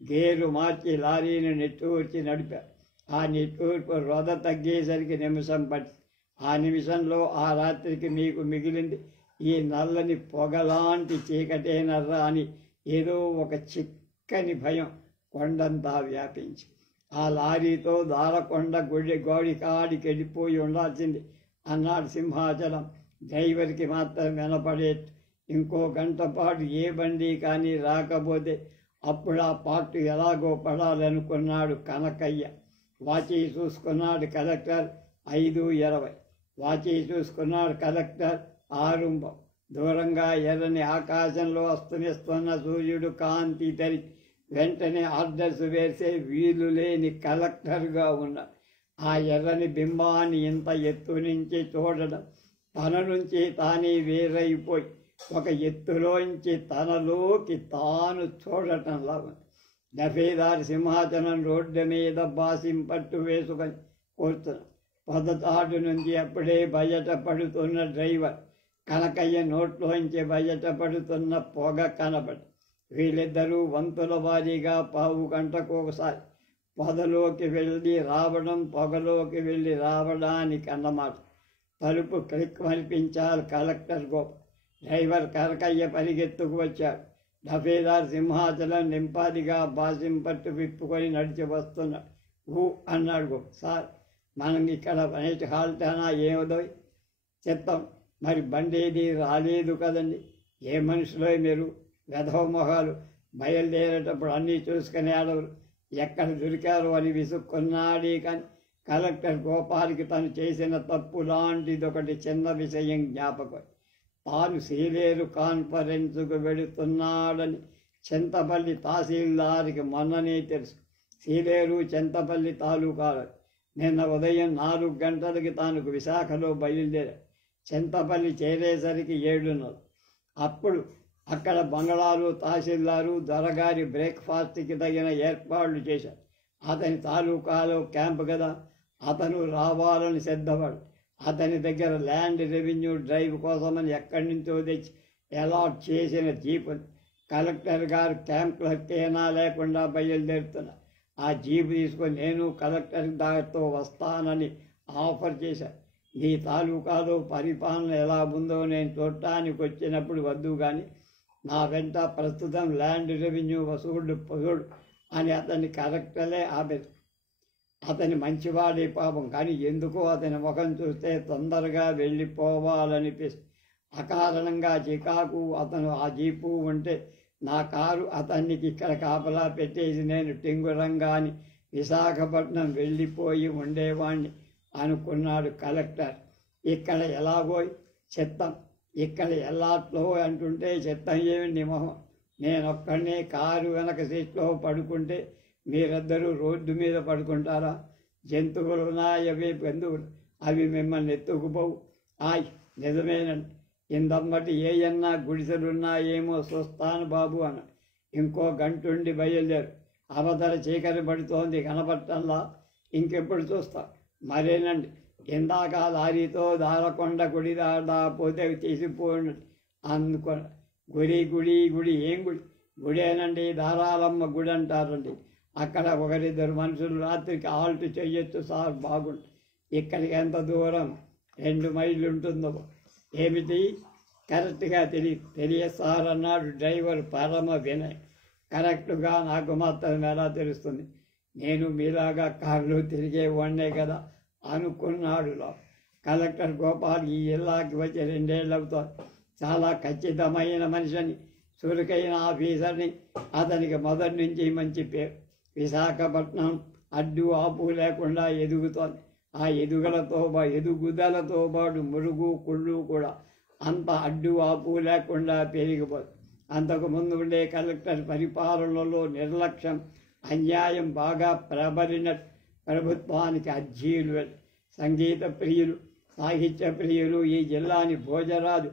గేరు మార్చి లారీని నిట్టూర్చి నడిపారు. ఆ నిట్టూర్పు రొద తగ్గేసరికి నిమిషం పట్టి, ఆ నిమిషంలో ఆ రాత్రికి మీకు మిగిలింది ఈ నల్లని పొగలాంటి చీకటేనర్రా అని ఏదో ఒక చిక్కని భయం కొండంతా వ్యాపించి ఆ లారీతో దారకొండ గోడి కాడికి వెళ్ళిపోయి ఉండాల్సింది అన్నాడు సింహాచలం. డ్రైవర్కి మాత్రం వినపడే. ఇంకో గంట పాటు ఏ బండి కానీ రాకపోతే అప్పుడు ఆ పాటు ఎలాగో పడాలనుకున్నాడు కనకయ్య. వాచి చూసుకున్నాడు కలెక్టర్. 5:20. వాచి చూసుకున్నాడు కలెక్టర్. 6:00. దూరంగా ఎర్రని ఆకాశంలో అస్తమిస్తున్న సూర్యుడు కాంతి ధరి వెంటనే ఆర్డర్స్ వేసే వీలు లేని కలెక్టర్గా ఉన్నాడు. ఆ ఎర్రని బింబాన్ని ఇంత ఎత్తు నుంచి చూడడం తన నుంచి తానే వేరైపోయి ఒక ఎత్తులోంచి తనలోకి తాను చూడటంలా ఉంది. దఫేదారి సింహాచలం రోడ్డు మీద బాసింపట్టు వేసుకొని కూర్చున్నాడు. పొదతాడు నుంచి అప్పుడే బయట పడుతున్న డ్రైవర్ కనకయ్య నోట్లోంచి బయట పడుతున్న పొగ కనపడి వీళ్ళిద్దరూ వంతుల వారీగా 1/2 గంటకు ఒకసారి పొదలోకి వెళ్ళి రావడం, పొగలోకి వెళ్ళి రావడానికి అన్నమాట. తలుపు క్లిక్ మనిపించారు కలెక్టర్ గోపాల్. డ్రైవర్ కనకయ్య పరిగెత్తుకు వచ్చాడు. దఫేదార్ సింహాచలం నింపాదిగా బాసింపట్టు విప్పుకొని నడిచి వస్తున్నాడు. అన్నాడు గోపాల్. సార్, మనం ఇక్కడ నైట్ హాల్ట్ అయినా ఏమదో చెప్తాం, మరి బండేది రాలేదు కదండి. ఏ మనుషులో మీరు, వెధవ మొహాలు, బయలుదేరేటప్పుడు అన్నీ చూసుకునే ఆడవరు, ఎక్కడ దొరికారు అని విసుక్కున్నాడే. కానీ కలెక్టర్ గోపాల్కి తను చేసిన తప్పు లాంటిదొకటి చిన్న విషయం జ్ఞాపకం. తాను సీలేరు కాన్ఫరెన్స్కు వెళుతున్నాడని చింతపల్లి తహసీల్దార్కి మొన్ననే తెలుసు. సీలేరు చింతపల్లి తాలూకాలు. నిన్న ఉదయం 4 గంటలకి తాను విశాఖలో బయలుదేరాడు. చింతపల్లి చేరేసరికి 7:30. అప్పుడు అక్కడ బంగళాలు, తహసీల్దారు, దొరగారి బ్రేక్ఫాస్ట్కి తగిన ఏర్పాట్లు చేశారు. అతని తాలూకాలో క్యాంపు కదా, అతను రావాలని సిద్ధపడు. అతని దగ్గర ల్యాండ్ రెవెన్యూ డ్రైవ్ కోసమని ఎక్కడి నుంచో తెచ్చి అలాట్ చేసిన జీపుని కలెక్టర్ గారు క్యాంప్ క్లర్కేనా లేకుండా బయలుదేరుతున్నా. ఆ జీపు తీసుకొని నేను కలెక్టర్ గారితో వస్తానని ఆఫర్ చేశాను. నీ తాలూకాలో పరిపాలన ఎలా ఉందో నేను చూడటానికి వచ్చినప్పుడు వద్దు కానీ నా వెంట ప్రస్తుతం ల్యాండ్ రెవెన్యూ వసూళ్ళు పొగడు అని అతన్ని కలెక్టరే ఆపేది. అతని మంచివాడే పాపం, కానీ ఎందుకో అతని ముఖం చూస్తే తొందరగా వెళ్ళిపోవాలనిపిస్తుంది. అకారణంగా చికాకు. అతను ఆ జీపు ఉంటే నా కారు అతనికి ఇక్కడ కాపలా పెట్టేసి నేను టింగురంగాని విశాఖపట్నం వెళ్ళిపోయి ఉండేవాణ్ణి అనుకున్నాడు కలెక్టర్. ఇక్కడ ఎలాగో చిత్తం, ఇక్కడ ఎల్లాట్లో అంటుంటే చిత్తం ఏమిటి మొహం. నేనొక్కడనే కారు వెనక సీట్లో పడుకుంటే మీరిద్దరూ రోడ్డు మీద పడుకుంటారా? జంతువులు ఉన్నాయవి బంధువులు, అవి మిమ్మల్ని ఎత్తుకుపోవు. నిజమేనండి, ఇందమ్మటి ఏయన్నా గుడిసెలున్నాయేమో చూస్తాను బాబు అన్న. ఇంకో గంటుండి బయలుదేరు. అవతల చీకటి పడుతోంది, కనపట్టంలా. ఇంకెప్పుడు చూస్తా? మరేనండి, ఇందాక లారీతో దారకొండ గుడి పోతే తీసిపోండి అందుకో. గుడి ఏం గుడి? గుడేనండి, దారాలమ్మ గుడి అంటారండి. అక్కడ ఒకరిద్దరు మనుషులు రాత్రికి ఆల్ట్ చెయ్యొచ్చు సార్, బాగుంటుంది. ఇక్కడికి ఎంత దూరం? 2 మైళ్ళు ఉంటుందో. ఏమిటి? కరెక్ట్గా తెలియదు సార్ అన్నాడు డ్రైవర్ పరమ వినయ్. కరెక్ట్గా నాకు మాత్రం ఎలా తెలుస్తుంది? నేను మీలాగా కార్లు తిరిగేవాడినే కదా అనుకున్నాడు. కలెక్టర్ గోపాల్ ఈ జిల్లాకి వచ్చి 2 ఏళ్ళు అవుతారు. చాలా ఖచ్చితమైన మనిషిని, చురుకైన ఆఫీసర్ని. అతనికి మొదటి నుంచి మంచి పేరు. విశాఖపట్నం అడ్డు ఆపు లేకుండా ఎదుగుతోంది. ఆ ఎదుగుదలతో పాటు మురుగు కుళ్ళు కూడా అంత అడ్డు ఆపు లేకుండా పెరిగిపోతుంది. అంతకుముందు ఉండే కలెక్టర్ పరిపాలనలో నిర్లక్ష్యం, అన్యాయం బాగా ప్రబలినట్టు ప్రభుత్వానికి అర్జీలు. సంగీత ప్రియులు, సాహిత్య ప్రియులు ఈ జిల్లాని భోజరాజు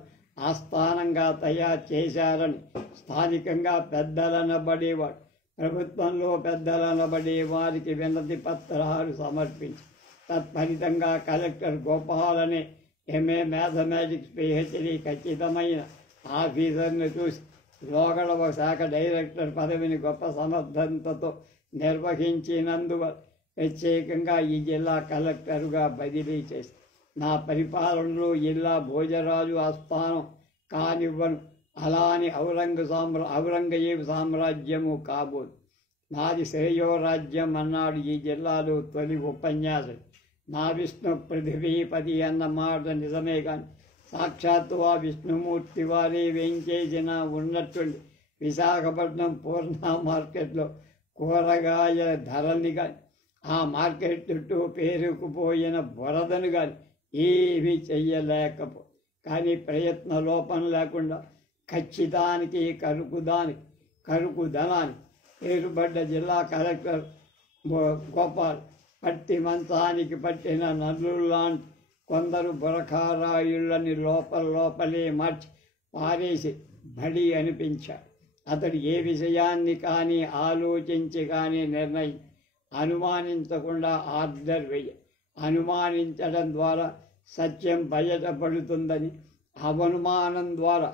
ఆస్థానంగా తయారు చేశారని స్థానికంగా పెద్దలనబడేవాడు. ప్రభుత్వంలో పెద్దలనబడే వారికి వినతి పత్రాలు సమర్పించి తత్ఫలితంగా కలెక్టర్ గోపాల్ అనే ఎంఏ మ్యాథమెటిక్స్ పిహెచ్డి ఖచ్చితమైన ఆఫీసర్ని చూసి లోగడవ శాఖ డైరెక్టర్ పదవిని గొప్ప సమర్థతతో నిర్వహించినందువల్ల ప్రత్యేకంగా ఈ జిల్లా కలెక్టరుగా బదిలీ చేసి నా పరిపాలనలో జిల్లా భోజరాజు ఆస్థానం కానివ్వను. అలాని ఔరంగజేబు సామ్రాజ్యము కాబోదు. నాది శ్రేయోరాజ్యం అన్నాడు ఈ జిల్లాలో తొలి ఉపన్యాసం. నా విష్ణు పృథివీపతి అన్న మాట నిజమే కానీ సాక్షాత్తు ఆ విష్ణుమూర్తి వారే వేంచేసిన ఉన్నట్టుండి విశాఖపట్నం పూర్ణ మార్కెట్లో కూరగాయల ధరల్ని కానీ ఆ మార్కెట్ చుట్టూ పేరుకుపోయిన బురదను కానీ ఏమీ చెయ్యలేకపో. కానీ ప్రయత్న లోపం లేకుండా ఖచ్చితానికి కరుకుదనానికి పేరుపడ్డ జిల్లా కలెక్టర్ గోపాల్ పట్టి మంచానికి పట్టిన నల్లులాంటి కొందరు బురఖారాయుళ్ళని లోపలే మార్చి పారేసి బడి అనిపించాడు. అతడు ఏ విషయాన్ని కానీ ఆలోచించి కానీ అనుమానించకుండా ఆర్డర్ వేయ. అనుమానించడం ద్వారా సత్యం బయటపడుతుందని, అవనుమానం ద్వారా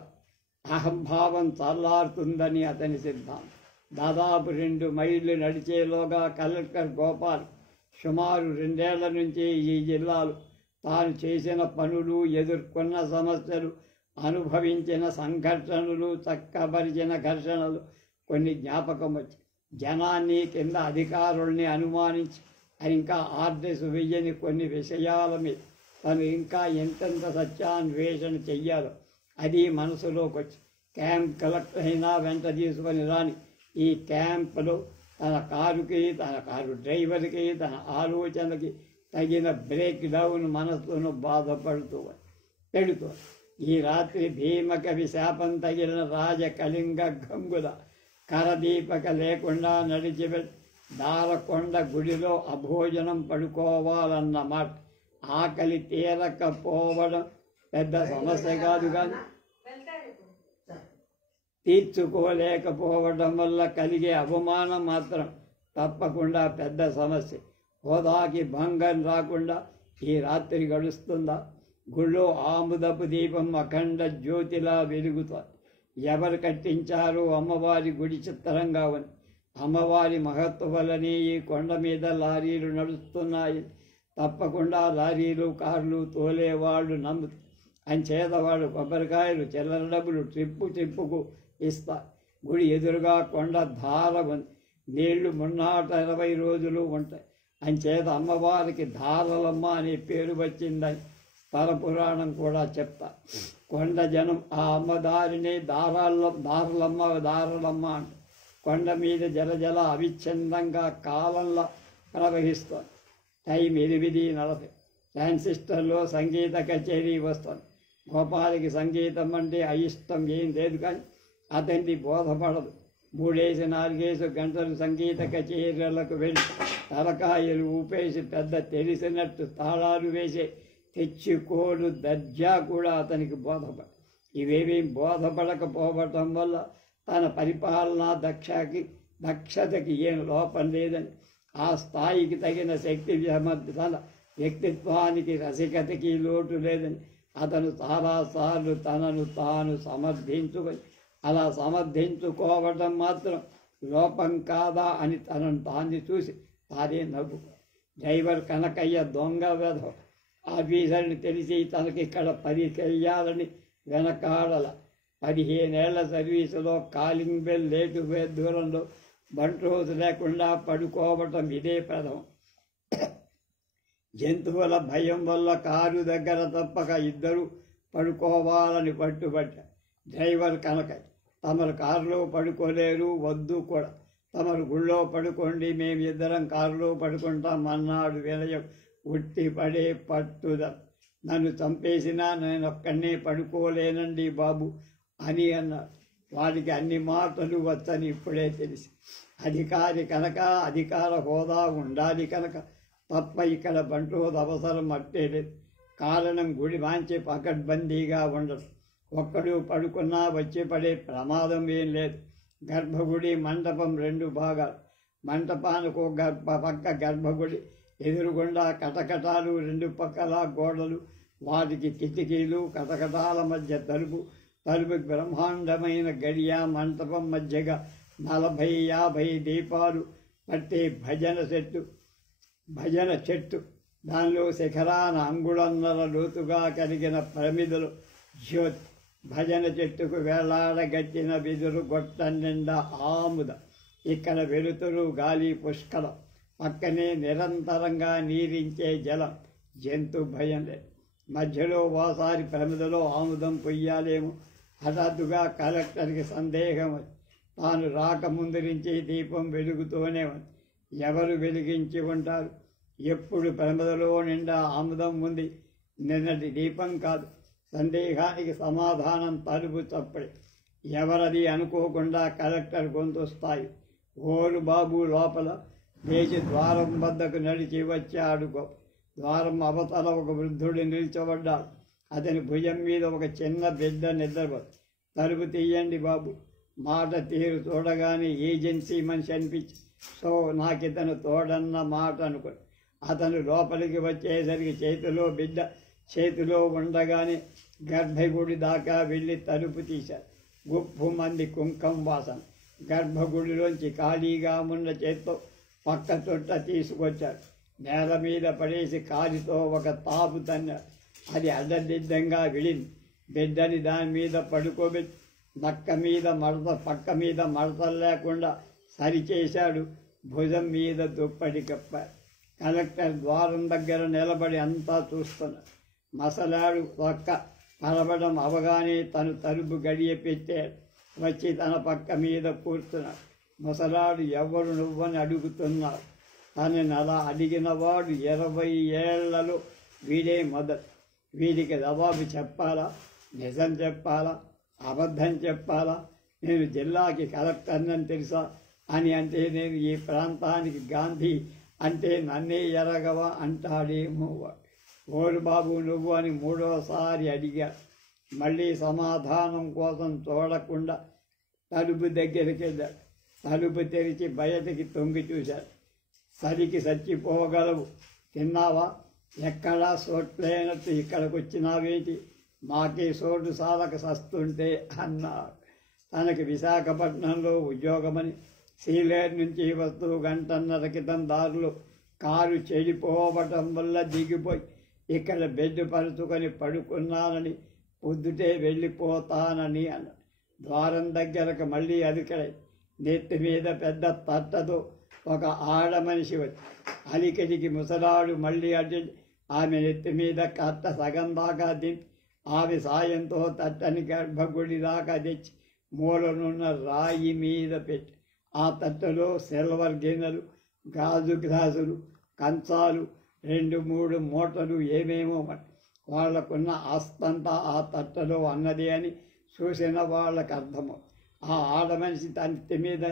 అహంభావం చల్లారుతుందని అతని సిద్ధాంతం. దాదాపు 2 మైళ్ళు నడిచేలోగా కలెక్టర్ గోపాల్ సుమారు 2 ఏళ్ల నుంచి ఈ జిల్లాలో తాను చేసిన పనులు, ఎదుర్కొన్న సమస్యలు, అనుభవించిన సంఘర్షణలు, చక్కబరిచిన ఘర్షణలు కొన్ని జ్ఞాపకం వచ్చి జనాన్ని కింద అధికారుల్ని అనుమానించి ఇంకా ఆర్డర్స్ వెయ్యని కొన్ని విషయాల మీద తను ఇంకా ఎంతెంత సత్యాన్వేషణ చెయ్యాలో అది మనసులోకి వచ్చి క్యాంప్ కలెక్టర్ అయినా వెంట తీసుకొని రాని ఈ క్యాంపులో తన కారు డ్రైవర్కి, తన ఆలోచనకి తగిన బ్రేక్ డౌన్ మనస్సును బాధపడుతూ పెడుతూ ఈ రాత్రి భీమకవి శాపం తగిలిన రాజకళింగ గంగుల కరదీపక లేకుండా నడిచిపెట్టి దారకొండ గుడిలో అభోజనం పడుకోవాలన్నమాట. ఆకలి తీరకపోవడం పెద్ద సమస్య కాదు కానీ తీర్చుకోలేకపోవడం వల్ల కలిగే అవమానం మాత్రం తప్పకుండా పెద్ద సమస్య. హోదాకి భంగం రాకుండా ఈ రాత్రి గడుస్తుందా? గుళ్ళో ఆముదపు దీపం అఖండ జ్యోతిలా వెలుగుతుంది. ఎవరు కట్టించారో అమ్మవారి గుడి చిత్రంగా ఉంది. అమ్మవారి మహత్వ వల్లనే ఈ కొండ మీద లారీలు నడుస్తున్నాయి. తప్పకుండా లారీలు కార్లు తోలేవాళ్ళు నమ్ముతారు. అంచేతవాడు కొబ్బరికాయలు చిల్లర డబ్బులు ట్రిప్పుకు ఇస్తారు. గుడి ఎదురుగా కొండ ధార ఉంది. నీళ్లు 320 రోజులు ఉంటాయి. అంచేత అమ్మవారికి ధారలమ్మ అనే పేరు వచ్చిందని స్థల పురాణం కూడా చెప్తా. కొండ జనం ఆ అమ్మదారిని దారలమ్మ అంట. కొండ మీద జల అవిచ్ఛిన్నంగా కాలంలో ప్రవహిస్తుంది. టైం 8:40. ట్రాన్సిస్టర్లో సంగీత కచేరీ వస్తుంది. గోపాలకి సంగీతం అంటే అయిష్టం ఏం లేదు, కానీ అతనికి బోధపడదు. 3-4 గంటలు సంగీత కచేరీలకు వెళ్ళి తలకాయలు ఊపేసి పెద్ద తెలిసినట్టు తాళాలు వేసే తెచ్చుకోడు దర్జా కూడా అతనికి బోధపడ. ఇవేమీ బోధపడకపోవటం వల్ల తన పరిపాలనా దక్షతకి ఏం లోపం లేదని, ఆ స్థాయికి తగిన శక్తి తన వ్యక్తిత్వానికి రసికతకి లోటు లేదని అతను చాలాసార్లు తనను తాను సమర్థించుకొని, అలా సమర్థించుకోవటం మాత్రం లోపం కాదా అని తనను తాన్ని చూసి తానే నవ్వుకో. డ్రైవర్ కనకయ్య దొంగ వెధవ. ఆఫీసర్ని తెలిసి తనకిక్కడ 10 చెయ్యాలని వెనకాడల. 15 ఏళ్ల సర్వీసులో కాలింగ్ బెల్ లేటు దూరంలో బంట్రోజు లేకుండా పడుకోవటం ఇదే ప్రథమం. జంతువుల భయం వల్ల కారు దగ్గర తప్పక ఇద్దరు పడుకోవాలని పట్టుబట్టారు. డ్రైవర్ కనకయ్య, తమరు కారులో పడుకోలేరు, వద్దు కూడా. తమరు గుళ్ళో పడుకోండి, మేమిద్దరం కారులో పడుకుంటాం అన్నాడు వినయం. ఉట్టి పడే పట్టుదల. నన్ను చంపేసినా నేను ఒక్కనే పడుకోలేనండి బాబు అని అన్నాడు. వాడికి అన్ని మాటలు వచ్చని ఇప్పుడే తెలిసి. అధికారి కనుక అధికార హోదా ఉండాలి కనుక తప్ప ఇక్కడ బంట్రోజు అవసరం అట్టేలేదు. కారణం గుడి వాంచి పకడ్బందీగా ఉండదు. ఒక్కడు పడుకున్నా వచ్చి పడే ప్రమాదం ఏం లేదు. గర్భగుడి మండపం 2 భాగాలు. మంటపానికి పక్క గర్భగుడి, ఎదురుగుండా కటకటాలు, 2 పక్కల గోడలు, వాటికి కిటికీలు, కటకటాల మధ్య తలుపుకి బ్రహ్మాండమైన గడియ. మంటపం మధ్యగా 40-50 దీపాలు పట్టే భజన చెట్టు. దానిలో శిఖరాన అంగుళన్నర లోతుగా కలిగిన ప్రమిదలు జ్యోతి. భజన చెట్టుకు వేలాడగట్టిన విదురు గొట్టం నిండా ఆముద. ఇక్కడ వెలుతురు, గాలి పుష్కలం. పక్కనే నిరంతరంగా నీరించే జలం. జంతు భయం లేదు. మధ్యలో ఓసారి ప్రమిదలో ఆముదం పొయ్యాలేమో. హఠాత్తుగా కలెక్టర్కి సందేహం వచ్చి తాను రాకముందు నుంచి దీపం వెలుగుతూనే ఉంది. ఎవరు వెలిగించి ఉంటారు? ఎప్పుడు ప్రమిదలో నిండా ఆముదం ఉంది, నిన్నటి దీపం కాదు. సందేహానికి సమాధానం తలుపు చప్పుడే. ఎవరది అనుకోకుండా కలెక్టర్ గొంతు స్థాయి. ఓరు బాబు లోపల లేచి ద్వారం వద్దకు నడిచి వచ్చాడు. ద్వారం అవతల ఒక వృద్ధుడు నిల్చబడ్డాడు. అతని భుజం మీద ఒక చిన్న బిడ్డ నిద్రపోదు. తలుపు తీయండి బాబు. మాట తీరు చూడగానే ఏజెన్సీ మనిషి అనిపించి, సో నాకితను తోడన్న మాట అనుకోండి. అతను లోపలికి వచ్చేసరికి బిడ్డ చేతిలో ఉండగానే గర్భగుడి దాకా వెళ్ళి తలుపు తీశారు. గుప్పు మంది కుంకం వాసన. గర్భగుడిలోంచి ఖాళీగా ఉన్న చేత్తో పక్క చుట్ట తీసుకొచ్చాడు. నేల మీద పడేసి కాలితో ఒక తాపు తన్నాడు. అది అడ్డదిడ్డంగా విడింది. బిడ్డని దాని మీద పడుకోబెట్టి నక్క మీద పక్క మీద మడతలు లేకుండా సరిచేశాడు. భుజం మీద దుప్పటి కప్పారు. కలెక్టర్ ద్వారం దగ్గర నిలబడి అంతా చూస్తున్నాడు. మసలాడు పక్క పలవడం అవగానే తను తలుపు గడియ పెట్టాడు. వచ్చి తన పక్క మీద కూర్చున్నాడు. ముసలాడు ఎవరు నువ్వని అడుగుతున్నాడు. తనని అలా అడిగినవాడు 20 ఏళ్లలో వీడే మొదలు. వీడికి జవాబు చెప్పాలా? నిజం చెప్పాలా? అబద్ధం చెప్పాలా? నేను జిల్లాకి కలెక్టర్నని తెలుసా అని అంటే, నేను ఈ ప్రాంతానికి గాంధీ అంటే నన్నే ఎరగవా అంటాడేమో. ఓరు బాబు నువ్వు అని 3వసారి అడిగాడు. మళ్ళీ సమాధానం కోసం చూడకుండా తలుపు దగ్గరికి వెళ్ళాడు. తలుపు తెరిచి బయటికి తొంగి చూశాడు. చలికి చచ్చిపోగలవు, తిన్నావా? ఎక్కడా సోట్లేనట్టు ఇక్కడికి వచ్చినావేంటి? మాకే సోటు సాలక సస్తుంటే అన్నాడు. తనకి విశాఖపట్నంలో ఉద్యోగమని, సీలేరు నుంచి వస్తూ గంటన్నర క్రితం దారిలో కారు చెడిపోవటం వల్ల దిగిపోయి ఇక్కడ బెడ్ పరుచుకొని పడుకున్నానని, పొద్దుటే వెళ్ళిపోతానని అన్నాడు. ద్వారం దగ్గరకు మళ్ళీ అలికడై నెత్తి మీద పెద్ద తట్టతో ఒక ఆడ మనిషి వచ్చి అలికడికి ముసలాడు మళ్ళీ అడ్డి ఆమె నెత్తి మీద కట్ట సగం దాకా దింపి ఆమె సాయంతో తట్టని గర్భగుడి దాకా తెచ్చి మూలనున్న రాయి మీద పెట్టి ఆ తట్టలో సిల్వర్ గిన్నెలు, గాజు గ్లాసులు, కంచాలు, 2-3 మూటలు ఏమేమో వాళ్లకున్న ఆస్తంతా ఆ తట్టలో అన్నది అని చూసిన వాళ్ళకు అర్థము. ఆ ఆడమనిషి తన మీద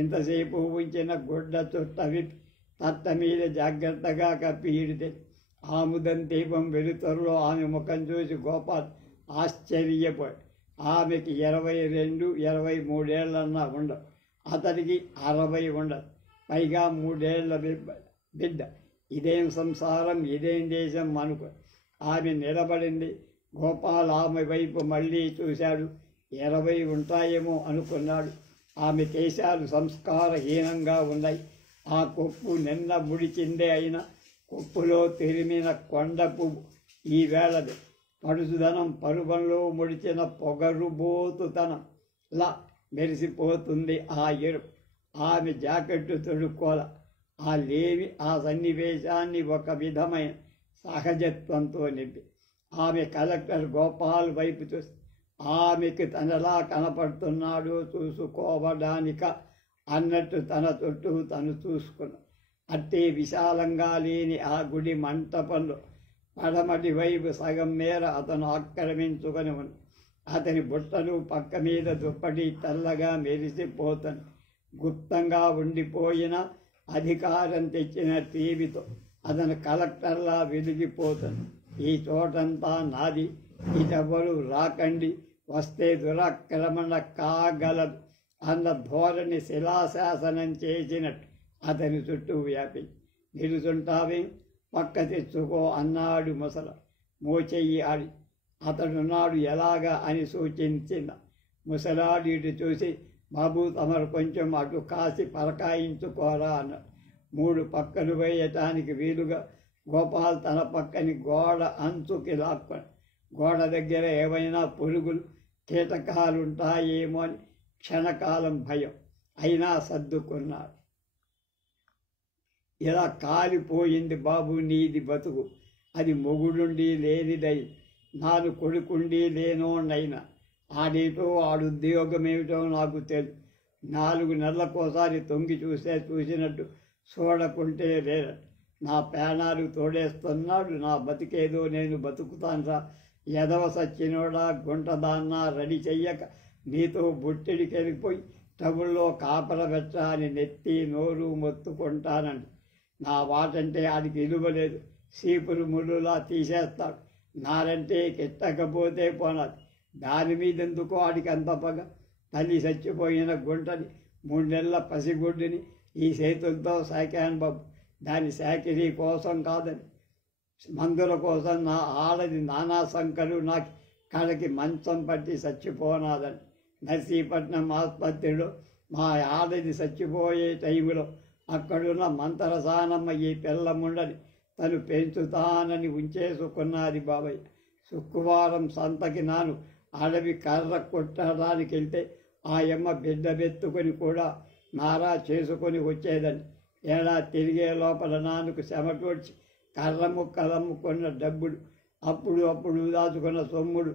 ఇంతసేపు ఉంచిన గుడ్డ చుట్ట విప్పి తట్ట మీద జాగ్రత్తగా కప్పి ఈడితే ఆముదం దీపం వెలుతురులో ఆమె ముఖం చూసి గోపాల్ ఆశ్చర్యపోయాడు. ఆమెకి 22-23 ఏళ్ళన్నా ఉండవు, అతడికి 60 ఉండదు, పైగా 3 ఏళ్ల బిడ్డ. ఇదేం సంసారం, ఇదేం దేశం అనుకో. ఆమె నిలబడింది. గోపాల్ ఆమె వైపు మళ్ళీ చూశాడు. 20 ఉంటాయేమో అనుకున్నాడు. ఆమె కేశాలు సంస్కారహీనంగా ఉన్నాయి. ఆ కొప్పు నిన్న ముడిచిందే అయినా కొప్పులో తెరిమిన కొండ పువ్వు ఈవేళది. పడుచుదనం పరువంలో ముడిచిన పొగరుబోతుతనం లా మెరిసిపోతుంది ఆ ఎరుపు. ఆమె జాకెట్టు తొడుక్కోల. ఆ లేవి ఆ సన్నివేశాన్ని ఒక విధమైన సహజత్వంతో నింపి ఆమె కలెక్టర్ గోపాల్ వైపు చూసి ఆమెకు తనలా కనపడుతున్నాడో చూసుకోవడానిక అన్నట్టు తన చుట్టూ తను చూసుకున్నాడు. అట్టే విశాలంగా లేని ఆ గుడి మంటపంలో పడమటి వైపు సగం మేర అతను ఆక్రమించుకొని ఉంది. అతని బుట్టలు పక్క మీద దుప్పటి తెల్లగా మెరిసిపోతాను. గుప్తంగా ఉండిపోయిన అధికారం తెచ్చిన టీవీతో అతను కలెక్టర్లా వెలిగిపోతాను. ఈ చోటంతా నాది, ఇటెవరు రాకండి, వస్తే దురాక్రమణ కాగలదు అన్న ధోరణి శిలాశాసనం చేసినట్టు అతని చుట్టూ వ్యాపి. నిలుచుంటావే, పక్క తెచ్చుకో అన్నాడు ముసల. మోచెయ్యి ఆడి అతడున్నాడు ఎలాగా అని సూచించింది. ముసలాడు ఇటు చూసి, బాబు తమరు కొంచెం అటు కాసి పరకాయించుకోరా అన్నాడు. 3 పక్కలు వేయటానికి వీలుగా గోపాల్ తన పక్కని గోడ అంచుకి లాక్కొని గోడ దగ్గర ఏవైనా పురుగులు కీటకాలుంటాయేమో అని క్షణకాలం భయం అయినా సర్దుకున్నాడు. ఇలా కాలిపోయింది బాబు నీది బతుకు. అది మొగుడుండి లేనిదై, 4 కొడుకుండి లేనోనైనా. ఆడేటో ఆడుద్యోగమేమిటో నాకు తెలుసు. 4 నెలలకోసారి తొంగి చూసినట్టు చూడకుంటే లేరు. నా ప్రాణాలు తోడేస్తున్నాడు. నా బతికేదో నేను బతుకుతాన్రా. ఎదవ సచ్చినోడా, గుంటదాన్నా రెడీ చెయ్యక నీతో బుట్టిడికి వెళ్ళిపోయి టబుల్లో కాపల పెట్ట అని నెత్తి నోరు మొత్తుకుంటానండి. నా వాటంటే ఆడికి ఇలువలేదు. సీపులు ముళ్ళులా తీసేస్తాడు. నారంటే కిట్టకపోతే పోనాది. దాని మీద ఎందుకో ఆడికి అంత పగ. తల్లి చచ్చిపోయిన గుంటని, 3 నెలల పసిగుడ్డిని ఈ చేతులతో సాకాను బాబు. దాని సాకిరీ కోసం కాదని, మందుల కోసం నా ఆడది నానా సంకలు నాకు కడకి మంచం పట్టి చచ్చిపోనాదని. నర్సీపట్నం ఆసుపత్రిలో మా ఆడది చచ్చిపోయే టైంలో అక్కడున్న మంతరసానమ్మ ఈ పిల్లముండని తను పెంచుతానని ఉంచేసుకున్నది బాబాయ్. శుక్రవారం సంతకి నాను అడవి కర్ర కొట్టడానికి వెళ్తే ఆయమ్మ బిడ్డ బెత్తుకొని కూడా నారా చేసుకొని వచ్చేదని. తిరిగే లోపల నాన్నకు చెమటొచ్చి కర్ర ముక్కలమ్ముకున్న డబ్బులు, అప్పుడు దాచుకున్న సొమ్ముడు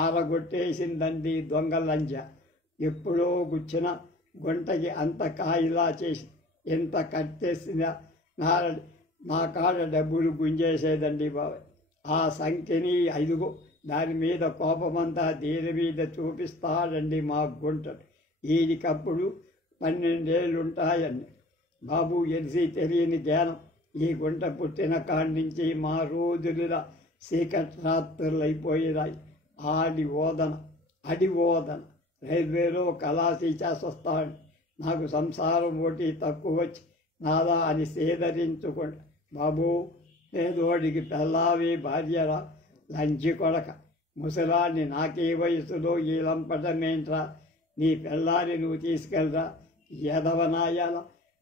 ఆరగొట్టేసిందండి దొంగ లంజ. ఎప్పుడో గుచ్చిన గుంటకి అంత కాయిలా చేసి ఎంత కట్టేసినా నా కాడ డబ్బులు గుంజేసేదండి బాబాయ్. ఆ సంఖ్యని 5 దాని మీద కోపమంతా దీని మీద చూపిస్తాడండి మా గుంటడు. ఈడికప్పుడు 12 ఏళ్ళుంటాయండి బాబు. ఎలిసి తెలియని జ్ఞానం ఈ గుంట పుట్టిన కాడి నుంచి మా రోజులులా చీకటి రాత్రులు అయిపోయినాయి. అడి ఓదన రైల్వేలో కలాసీ చేసొస్తాడు. నాకు సంసారం ఒకటి తక్కువ వచ్చి నాదా అని సేదరించుకోండి. బాబు, పేదోడికి పెళ్ళావి భార్యరా, లంచి కొడక, ముసలాన్ని నాకే వయసులో ఈ లంపటమేంట్రా, నీ పెళ్ళాన్ని నువ్వు తీసుకెళ్ళరా, ఎదవనాయాల,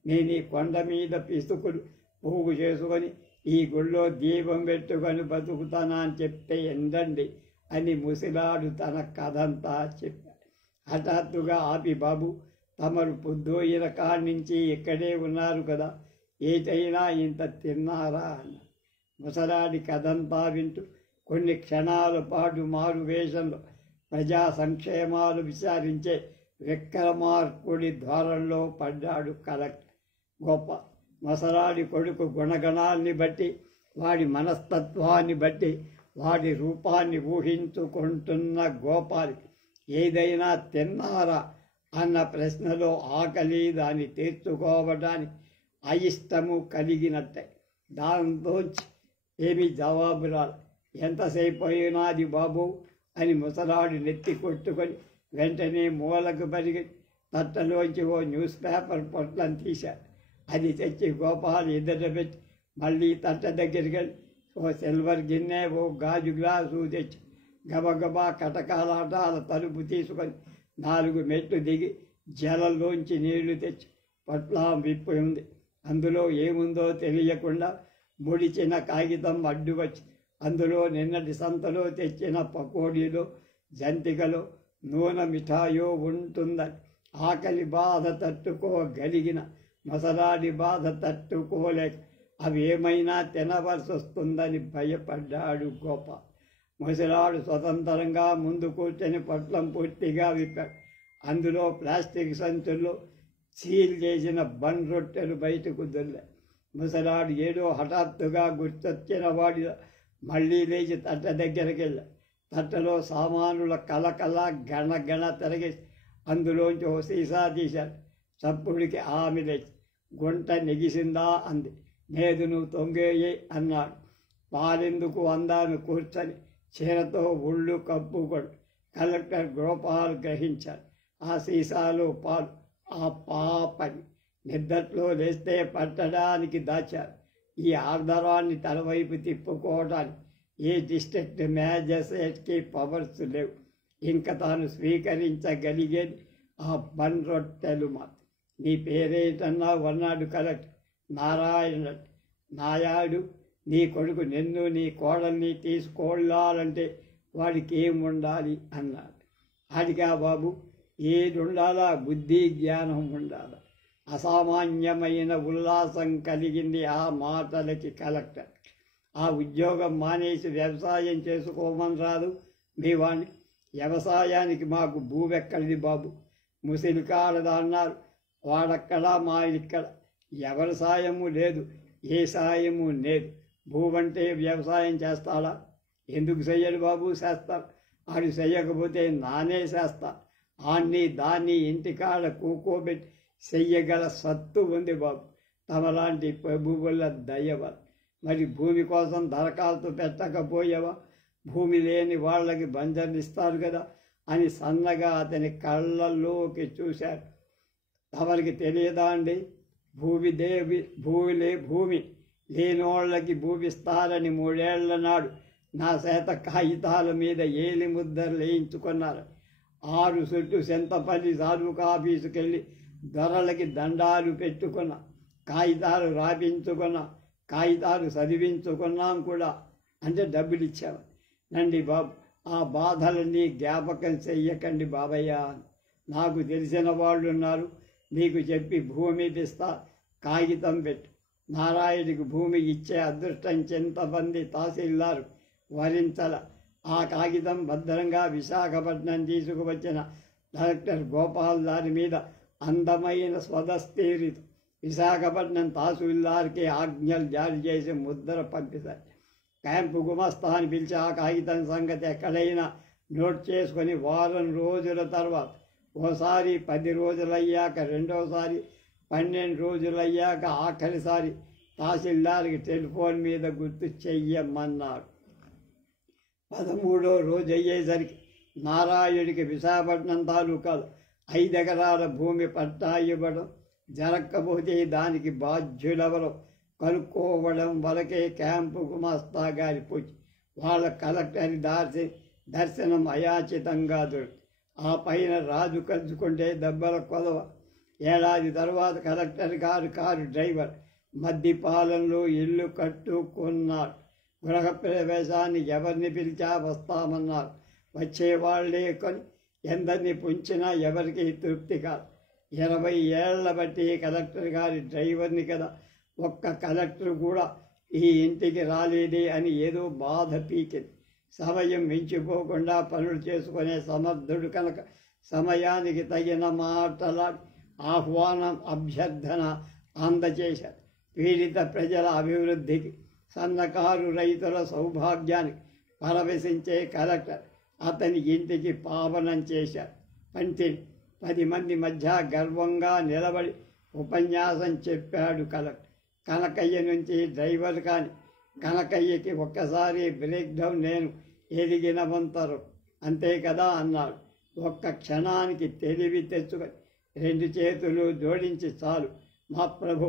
నేను ఈ కొండ మీద పిసుకులు పోగు చేసుకొని ఈ గుళ్ళో దీపం పెట్టుకొని బతుకుతానా అని చెప్తే ఎందండి అని ముసిలాడు తన కథంతా చెప్పాడు. హఠాత్తుగా ఆపి, బాబు, తమరు పొద్దుయిన కాడి నుంచి ఇక్కడే ఉన్నారు కదా, ఏటైనా ఇంత తిన్నారా అన్న. ముసలాడి కథంతా వింటూ కొన్ని క్షణాల పాటు మారు వేషంలో ప్రజా సంక్షేమాలు విచారించే విక్రమార్కుడి ద్వారంలో పడ్డాడు కలెక్టర్. గొప్ప ముసలాడి కొడుకు గుణగణాల్ని బట్టి, వాడి మనస్తత్వాన్ని బట్టి, వాడి రూపాన్ని ఊహించుకుంటున్న గోపాలికి ఏదైనా తిన్నారా అన్న ప్రశ్నలో ఆకలి దాన్ని తీర్చుకోవడానికి అయిష్టము కలిగినట్టే. దాంతో ఏమీ జవాబు రాదు. ఎంతసేపు అయినాది బాబు అని ముసలాడు నెత్తి కొట్టుకొని వెంటనే మూలకు పరిగి తట్టలోంచి ఓ న్యూస్ పేపర్ పొట్లను తీశాడు. అది తెచ్చి గోపాల్ ఎదుట పెట్టి మళ్ళీ తట్ట దగ్గరికి వెళ్ళి ఓ సిల్వర్ గిన్నె, ఓ గాజు గ్లాసు తెచ్చి గబగబా కటకాలాటాల తలుపు తీసుకొని 4 మెట్లు దిగి జలంలోంచి నీళ్లు తెచ్చి పొట్లం విప్పి ఉంది. అందులో ఏముందో తెలియకుండా ముడిచిన కాగితం అడ్డు వచ్చి అందులో నిన్నటి సంతలో తెచ్చిన పకోడీలో, జంతికలో, నూనె మిఠాయో ఉంటుందని ఆకలి బాధ తట్టుకోగలిగిన ముసలాడి బాధ తట్టుకోలేక అవి ఏమైనా తినవలసి వస్తుందని భయపడ్డాడు గోపాల్. ముసలాడు స్వతంత్రంగా ముందు కూర్చొని పొట్లం పూర్తిగా విప్పాడు. అందులో ప్లాస్టిక్ సంచుల్లో సీల్ చేసిన బన్ రొట్టెలు బయటకు దొల్లాయి. ముసలాడు ఏదో హఠాత్తుగా గుర్తొచ్చిన వాడి మళ్ళీ లేచి తట్ట దగ్గరికి వెళ్ళాడు. తట్టలో సామానుల కలకల గణగణ తిరగేసి అందులోంచి ఓ సీసా తీశాడు. చప్పుడికి ఆమె లేచి, గుంట నెగిసిందా అంది. లేదు, నువ్వు తొంగేయి అన్నాడు. పాలెందుకు అందాను కూర్చొని చీరతో ఒళ్ళు కప్పుకొని కలెక్టర్ గోపాల్ గ్రహించాడు. ఆ సీసాలో పాలు ఆ పాపని నిద్దట్లో లేస్తే పట్టడానికి దాచారు. ఈ ఆర్ధరాన్ని తనవైపు తిప్పుకోవడానికి ఏ డిస్ట్రిక్ట్ మ్యాజిస్ట్రేట్కి పవర్స్ లేవు. ఇంకా తాను స్వీకరించగలిగేది ఆ బన్ రొట్టెలు మాత్రం. నీ పేరేటన్నా అన్నాడు కలెక్టర్. నారాయణ నాయాడు, నీ కొడుకు నిన్ను నీ కోడల్ని తీసుకోవాలంటే వాడికి ఏముండాలి అన్నాడు. అడిగా బాబు, ఏదుండాలా? బుద్ధి జ్ఞానం ఉండాలా. అసామాన్యమైన ఉల్లాసం కలిగింది ఆ మాటలకి కలెక్టర్. ఆ ఉద్యోగం మానేసి వ్యవసాయం చేసుకోమని రాదు మీ వాణ్ణి. వ్యవసాయానికి మాకు భూమెక్కడిది బాబు, ముసిలికాడదా అన్నారు. వాడక్కడ మా ఇక్కడ ఎవరి సాయము లేదు, ఏ సాయము లేదు. భూమంటే వ్యవసాయం చేస్తాడా? ఎందుకు చెయ్యడు బాబు? చేస్తాడు. ఆడు చెయ్యకపోతే నానే చేస్తా. ఆన్ని దాన్ని ఇంటికాడ కూకోబెట్టి చెయ్యగల సత్తు ఉంది బాబు, తమలాంటి ప్రభువుల దయవల్ల. మరి భూమి కోసం దరఖాస్తు పెట్టకపోయావా? భూమి లేని వాళ్ళకి బంజర్నిస్తారు కదా అని సన్నగా అతని కళ్ళల్లోకి చూశారు. తమరికి తెలియదా అండి, భూమి లేనోళ్ళకి భూమిస్తారని 3 ఏళ్ల నాడు నా చేత కాగితాల మీద ఏలి ముద్దలు వేయించుకున్నారు. 6 చుట్టూ చింతపల్లి తాలూకా ఆఫీసుకెళ్ళి ధరలకి దండాలు పెట్టుకున్నా, కాగితాలు రాపించుకున్నా, కాగితాలు చదివించుకున్నాం కూడా. అంటే డబ్బులు ఇచ్చావు నండి బాబు. ఆ బాధలన్నీ జ్ఞాపకం చెయ్యకండి బాబయ్య. నాకు తెలిసిన వాళ్ళు ఉన్నారు, మీకు చెప్పి భూమి ఇస్తా, కాగితం పెట్టు. నారాయణకి భూమి ఇచ్చే అదృష్టం చింతమంది తహసీల్దారు వరించల. ఆ కాగితం భద్రంగా విశాఖపట్నం తీసుకువచ్చిన కలెక్టర్ గోపాల్ దాని మీద అందమైన స్వదస్తీరితో విశాఖపట్నం తహసీల్దార్కి ఆజ్ఞలు జారీ చేసి ముద్ర పంపిస్తారు. క్యాంపు గుమస్తాని పిలిచి ఆ కాగితం సంగతి ఎక్కడైనా నోట్ చేసుకొని వారం రోజుల తర్వాత ఓసారి 10 రోజులయ్యాక రెండోసారి 12 రోజులయ్యాక ఆఖరిసారి తహసీల్దార్కి టెలిఫోన్ మీద గుర్తు చెయ్యమన్నారు. 13వ రోజు అయ్యేసరికి నారాయుడికి విశాఖపట్నం తాలూకాలు 5 ఎకరాల భూమి పట్టా ఇవ్వడం జరగకపోతే దానికి బాధ్యులెవరో కనుక్కోవడం వరకే క్యాంపు గుమాస్తా గారి పూచి వాళ్ళ కలెక్టర్ దర్శనం అయాచితంగా దొరికి ఆ పైన రాజు కలుసుకుంటే దెబ్బల కొలవ. ఏడాది తర్వాత కలెక్టర్ గారు కారు డ్రైవర్ మద్దిపాలెంలో ఇల్లు కట్టుకున్నాడు. గృహప్రవేశాన్ని ఎవరిని పిలిచా వస్తామన్నారు. వచ్చేవాళ్లే కొని ఎందరిని పుంచినా ఎవరికి తృప్తి కాదు. 20 ఏళ్ల బట్టి కలెక్టర్ గారి డ్రైవర్ని కదా, ఒక్క కలెక్టర్ కూడా ఈ ఇంటికి రాలేదే అని ఏదో బాధ పీకింది. సమయం మించిపోకుండా పనులు చేసుకునే సమర్థుడు కనుక సమయానికి తగిన మాటలాడి ఆహ్వానం అభ్యర్థన అందజేశారు. పీడిత ప్రజల అభివృద్ధికి, సన్నకారు రైతుల సౌభాగ్యానికి పరవశించే కలెక్టర్ అతని ఇంటికి పావనం చేశారు. పంతిని 10 మంది మధ్య గర్వంగా నిలబడి ఉపన్యాసం చెప్పాడు కలెక్టర్. కనకయ్య నుంచి డ్రైవర్ కానీ కనకయ్యకి ఒక్కసారి బ్రేక్ డౌన్ నేను ఎదిగినవంతరు అంతే కదా అన్నాడు. ఒక్క క్షణానికి తెలివి తెచ్చుకొని 2 చేతులు జోడించి చాలు మా ప్రభు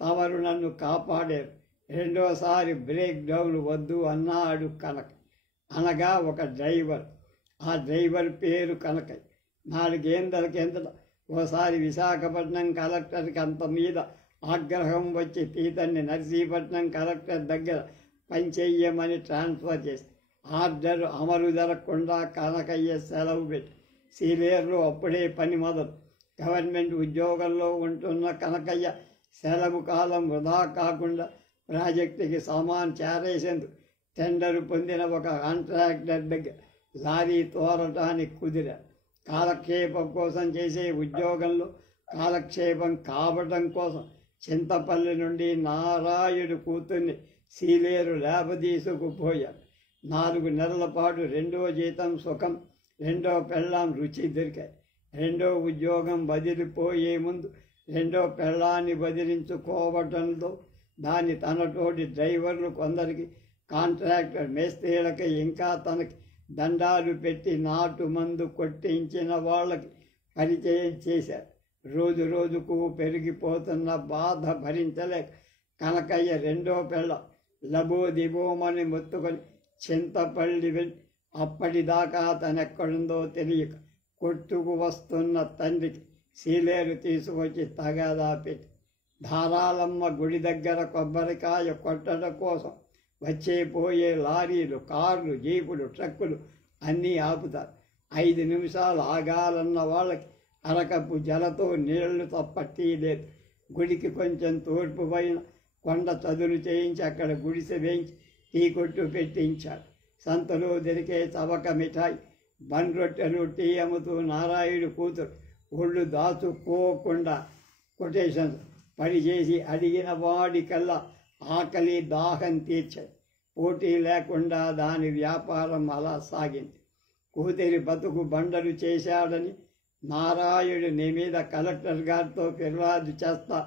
తమరు నన్ను కాపాడారు, రెండోసారి బ్రేక్ డౌన్ వద్దు అన్నాడు కనక. అనగా ఒక డ్రైవర్. ఆ డ్రైవర్ పేరు కనకయ్య. 4 ఏళ్ల కిందట ఓసారి విశాఖపట్నం కలెక్టర్కి అంత మీద ఆగ్రహం వచ్చి తీతన్ని నర్సీపట్నం కలెక్టర్ దగ్గర పనిచేయమని ట్రాన్స్ఫర్ చేసి ఆర్డర్ అమలు జరగకుండా కనకయ్య సెలవు పెట్టి సీలేరులో అప్పుడే పని మొదలు. గవర్నమెంట్ ఉద్యోగంలో ఉంటున్న కనకయ్య సెలవు కాలం వృధా కాకుండా ప్రాజెక్టుకి సామాన్ చేరేసేందుకు టెండరు పొందిన ఒక కాంట్రాక్టర్ దగ్గర లారీ తోలటానికి కుదిరాడు. కాలక్షేపం కోసం చేసే ఉద్యోగంలో కాలక్షేపం కావటం కోసం చింతపల్లి నుండి నారాయుడు కూతుర్ని సీలేరు తీసుకుపోయాడు. 4 నెలల పాటు రెండో జీతం సుఖం, రెండో పెళ్ళాం రుచి దొరికాయి. రెండో ఉద్యోగం వదిలిపోయే ముందు రెండో పెళ్ళాన్ని వదిలించుకోవటంతో దాన్ని తనతోటి డ్రైవర్లు కొందరికి, కాంట్రాక్టర్ మేస్త్రీలకి, ఇంకా తనకి దండాలు పెట్టి నాటు మందు కొట్టించిన వాళ్ళకి పరిచయం చేశారు. రోజు రోజుకు పెరిగిపోతున్న బాధ భరించలేక కనకయ్య రెండో పెళ్ళ లబోదిబోమని మొత్తుకొని చింతపల్లి వెళ్ళి అప్పటిదాకా తనెక్కడుందో తెలియక కొట్టుకు వస్తున్న తండ్రికి సీలేరు తీసుకొచ్చి తగాదా పెట్టి ధారాలమ్మ గుడి దగ్గర కొబ్బరికాయ కొట్టడం కోసం వచ్చే పోయే లారీలు, కార్లు, జీపులు, ట్రక్కులు అన్నీ ఆపుతారు. 5 నిమిషాలు ఆగాలన్న వాళ్ళకి అరకప్పు జలతో నీళ్లు తప్ప టీ లేదు. గుడికి కొంచెం తూర్పు పైన కొండ చదును చేయించి అక్కడ గుడిసె వేయించి టీ కొట్టు పెట్టించాడు. సంతలో దొరికే చవక మిఠాయి, బన్ రొట్టెలు, టీ అమ్ముతూ నారాయుడు కూతురు ఒళ్ళు దాచుకోకుండా కొటేషన్స్ పనిచేసి అడిగిన వాడికల్లా ఆకలి దాహం తీర్చాయి. పోటీ లేకుండా దాని వ్యాపారం అలా సాగింది. కూతురి బతుకు బండలు చేశాడని నారాయుడు నీ మీద కలెక్టర్ గారితో ఫిర్యాదు చేస్తా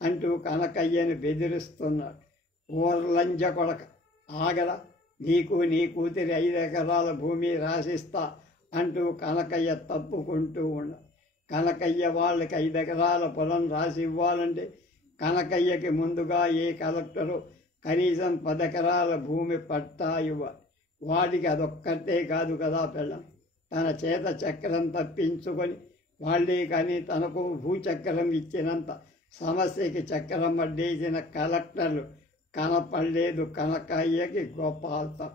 అంటూ కనకయ్యను బెదిరిస్తున్నాడు. ఊర్లంజ కొడక ఆగల, నీకు నీ కూతురి 5 ఎకరాల భూమి రాసిస్తా అంటూ కనకయ్య తప్పుకుంటూ ఉన్న. కనకయ్య వాళ్ళకి 5 ఎకరాల పొలం రాసి ఇవ్వాలంటే కనకయ్యకి ముందుగా ఏ కలెక్టరు కనీసం 10 ఎకరాల భూమి పట్టా ఇవ్వాలి. వాడికి అదొక్కటే కాదు కదా పెళ్ళం. తన చేత చక్రం తప్పించుకొని వాళ్ళే కానీ తనకు భూచక్రం ఇచ్చినంత సమస్యకి చక్రం అడ్డేసిన కలెక్టర్లు కనపడలేదు కనకయ్యకి. గోపాల్తో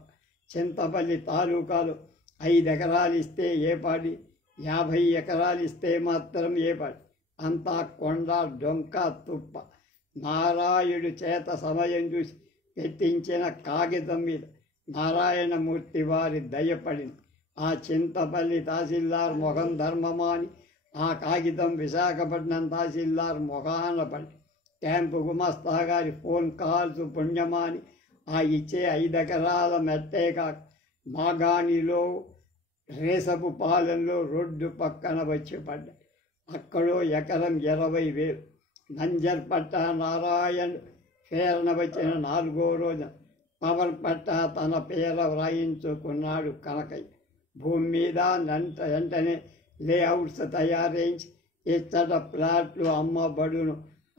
చింతపల్లి తాలూకాలు 5 ఎకరాలు ఇస్తే ఏ పాడి, 50 ఎకరాలు ఇస్తే మాత్రం ఏ పాడి, అంతా కొండ డొంక తుప్ప. నారాయుడు చేత సమయం చూసి పెట్టించిన కాగితం మీద నారాయణమూర్తి వారి దయపడింది. ఆ చింతపల్లి తహసీల్దార్ మొహం ధర్మమాని ఆ కాగితం విశాఖపట్నం తహసీల్దార్ మొహాన పడి క్యాంపు గుమస్తా గారి ఫోన్ కాల్స్ పుణ్యమాని ఆ ఇచ్చే 5 ఎకరాల మెట్టే కాక మాగాణిలో రేసపు పాలెంలో రోడ్డు పక్కన వచ్చి పడ్డాయి. అక్కడో ఎకరం 20,000. నంజర్ పట్ట నారాయణ్ పేరున వచ్చిన 4వ రోజున పవర్ పట్ట తన పేర వ్రాయించుకున్నాడు కనకయ్య. భూమి మీద వెంటనే లేఅవుట్స్ తయారించి ఇచ్చట ప్లాట్లు అమ్మబడును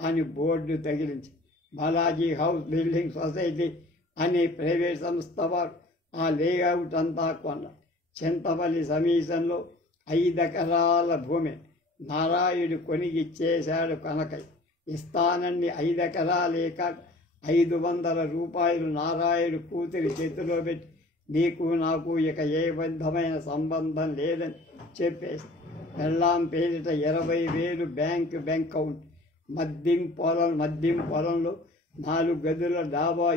అని బోర్డు తగిలించి బాలాజీ హౌస్ బిల్డింగ్ సొసైటీ అనే ప్రైవేట్ సంస్థ వారు ఆ లేఅవుట్ అంతా కొన్నారు. చింతపల్లి సమీపంలో 5 ఎకరాల భూమి నారాయుడు కొని ఇచ్చేశాడు కనకయ్య. ఇస్తానని 5 ఎకరాలే కాక 500 రూపాయలు నారాయుడు కూతురి చేతిలో పెట్టి నీకు నాకు ఇక ఏ విధమైన సంబంధం లేదని చెప్పేసి పెళ్ళాం పేరిట 20,000 బ్యాంక్ అకౌంట్, మద్యం పొలంలో 4 గదుల డాబా,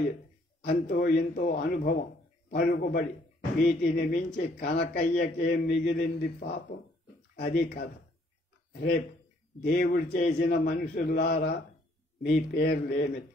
అంతో ఎంతో అనుభవం, పలుకుబడి, వీటిని మించి కనకయ్యకేం మిగిలింది పాపం. అది కథ. రేపు దేవుడు చేసిన మనుషులారా మీ పేర్లేమిటి?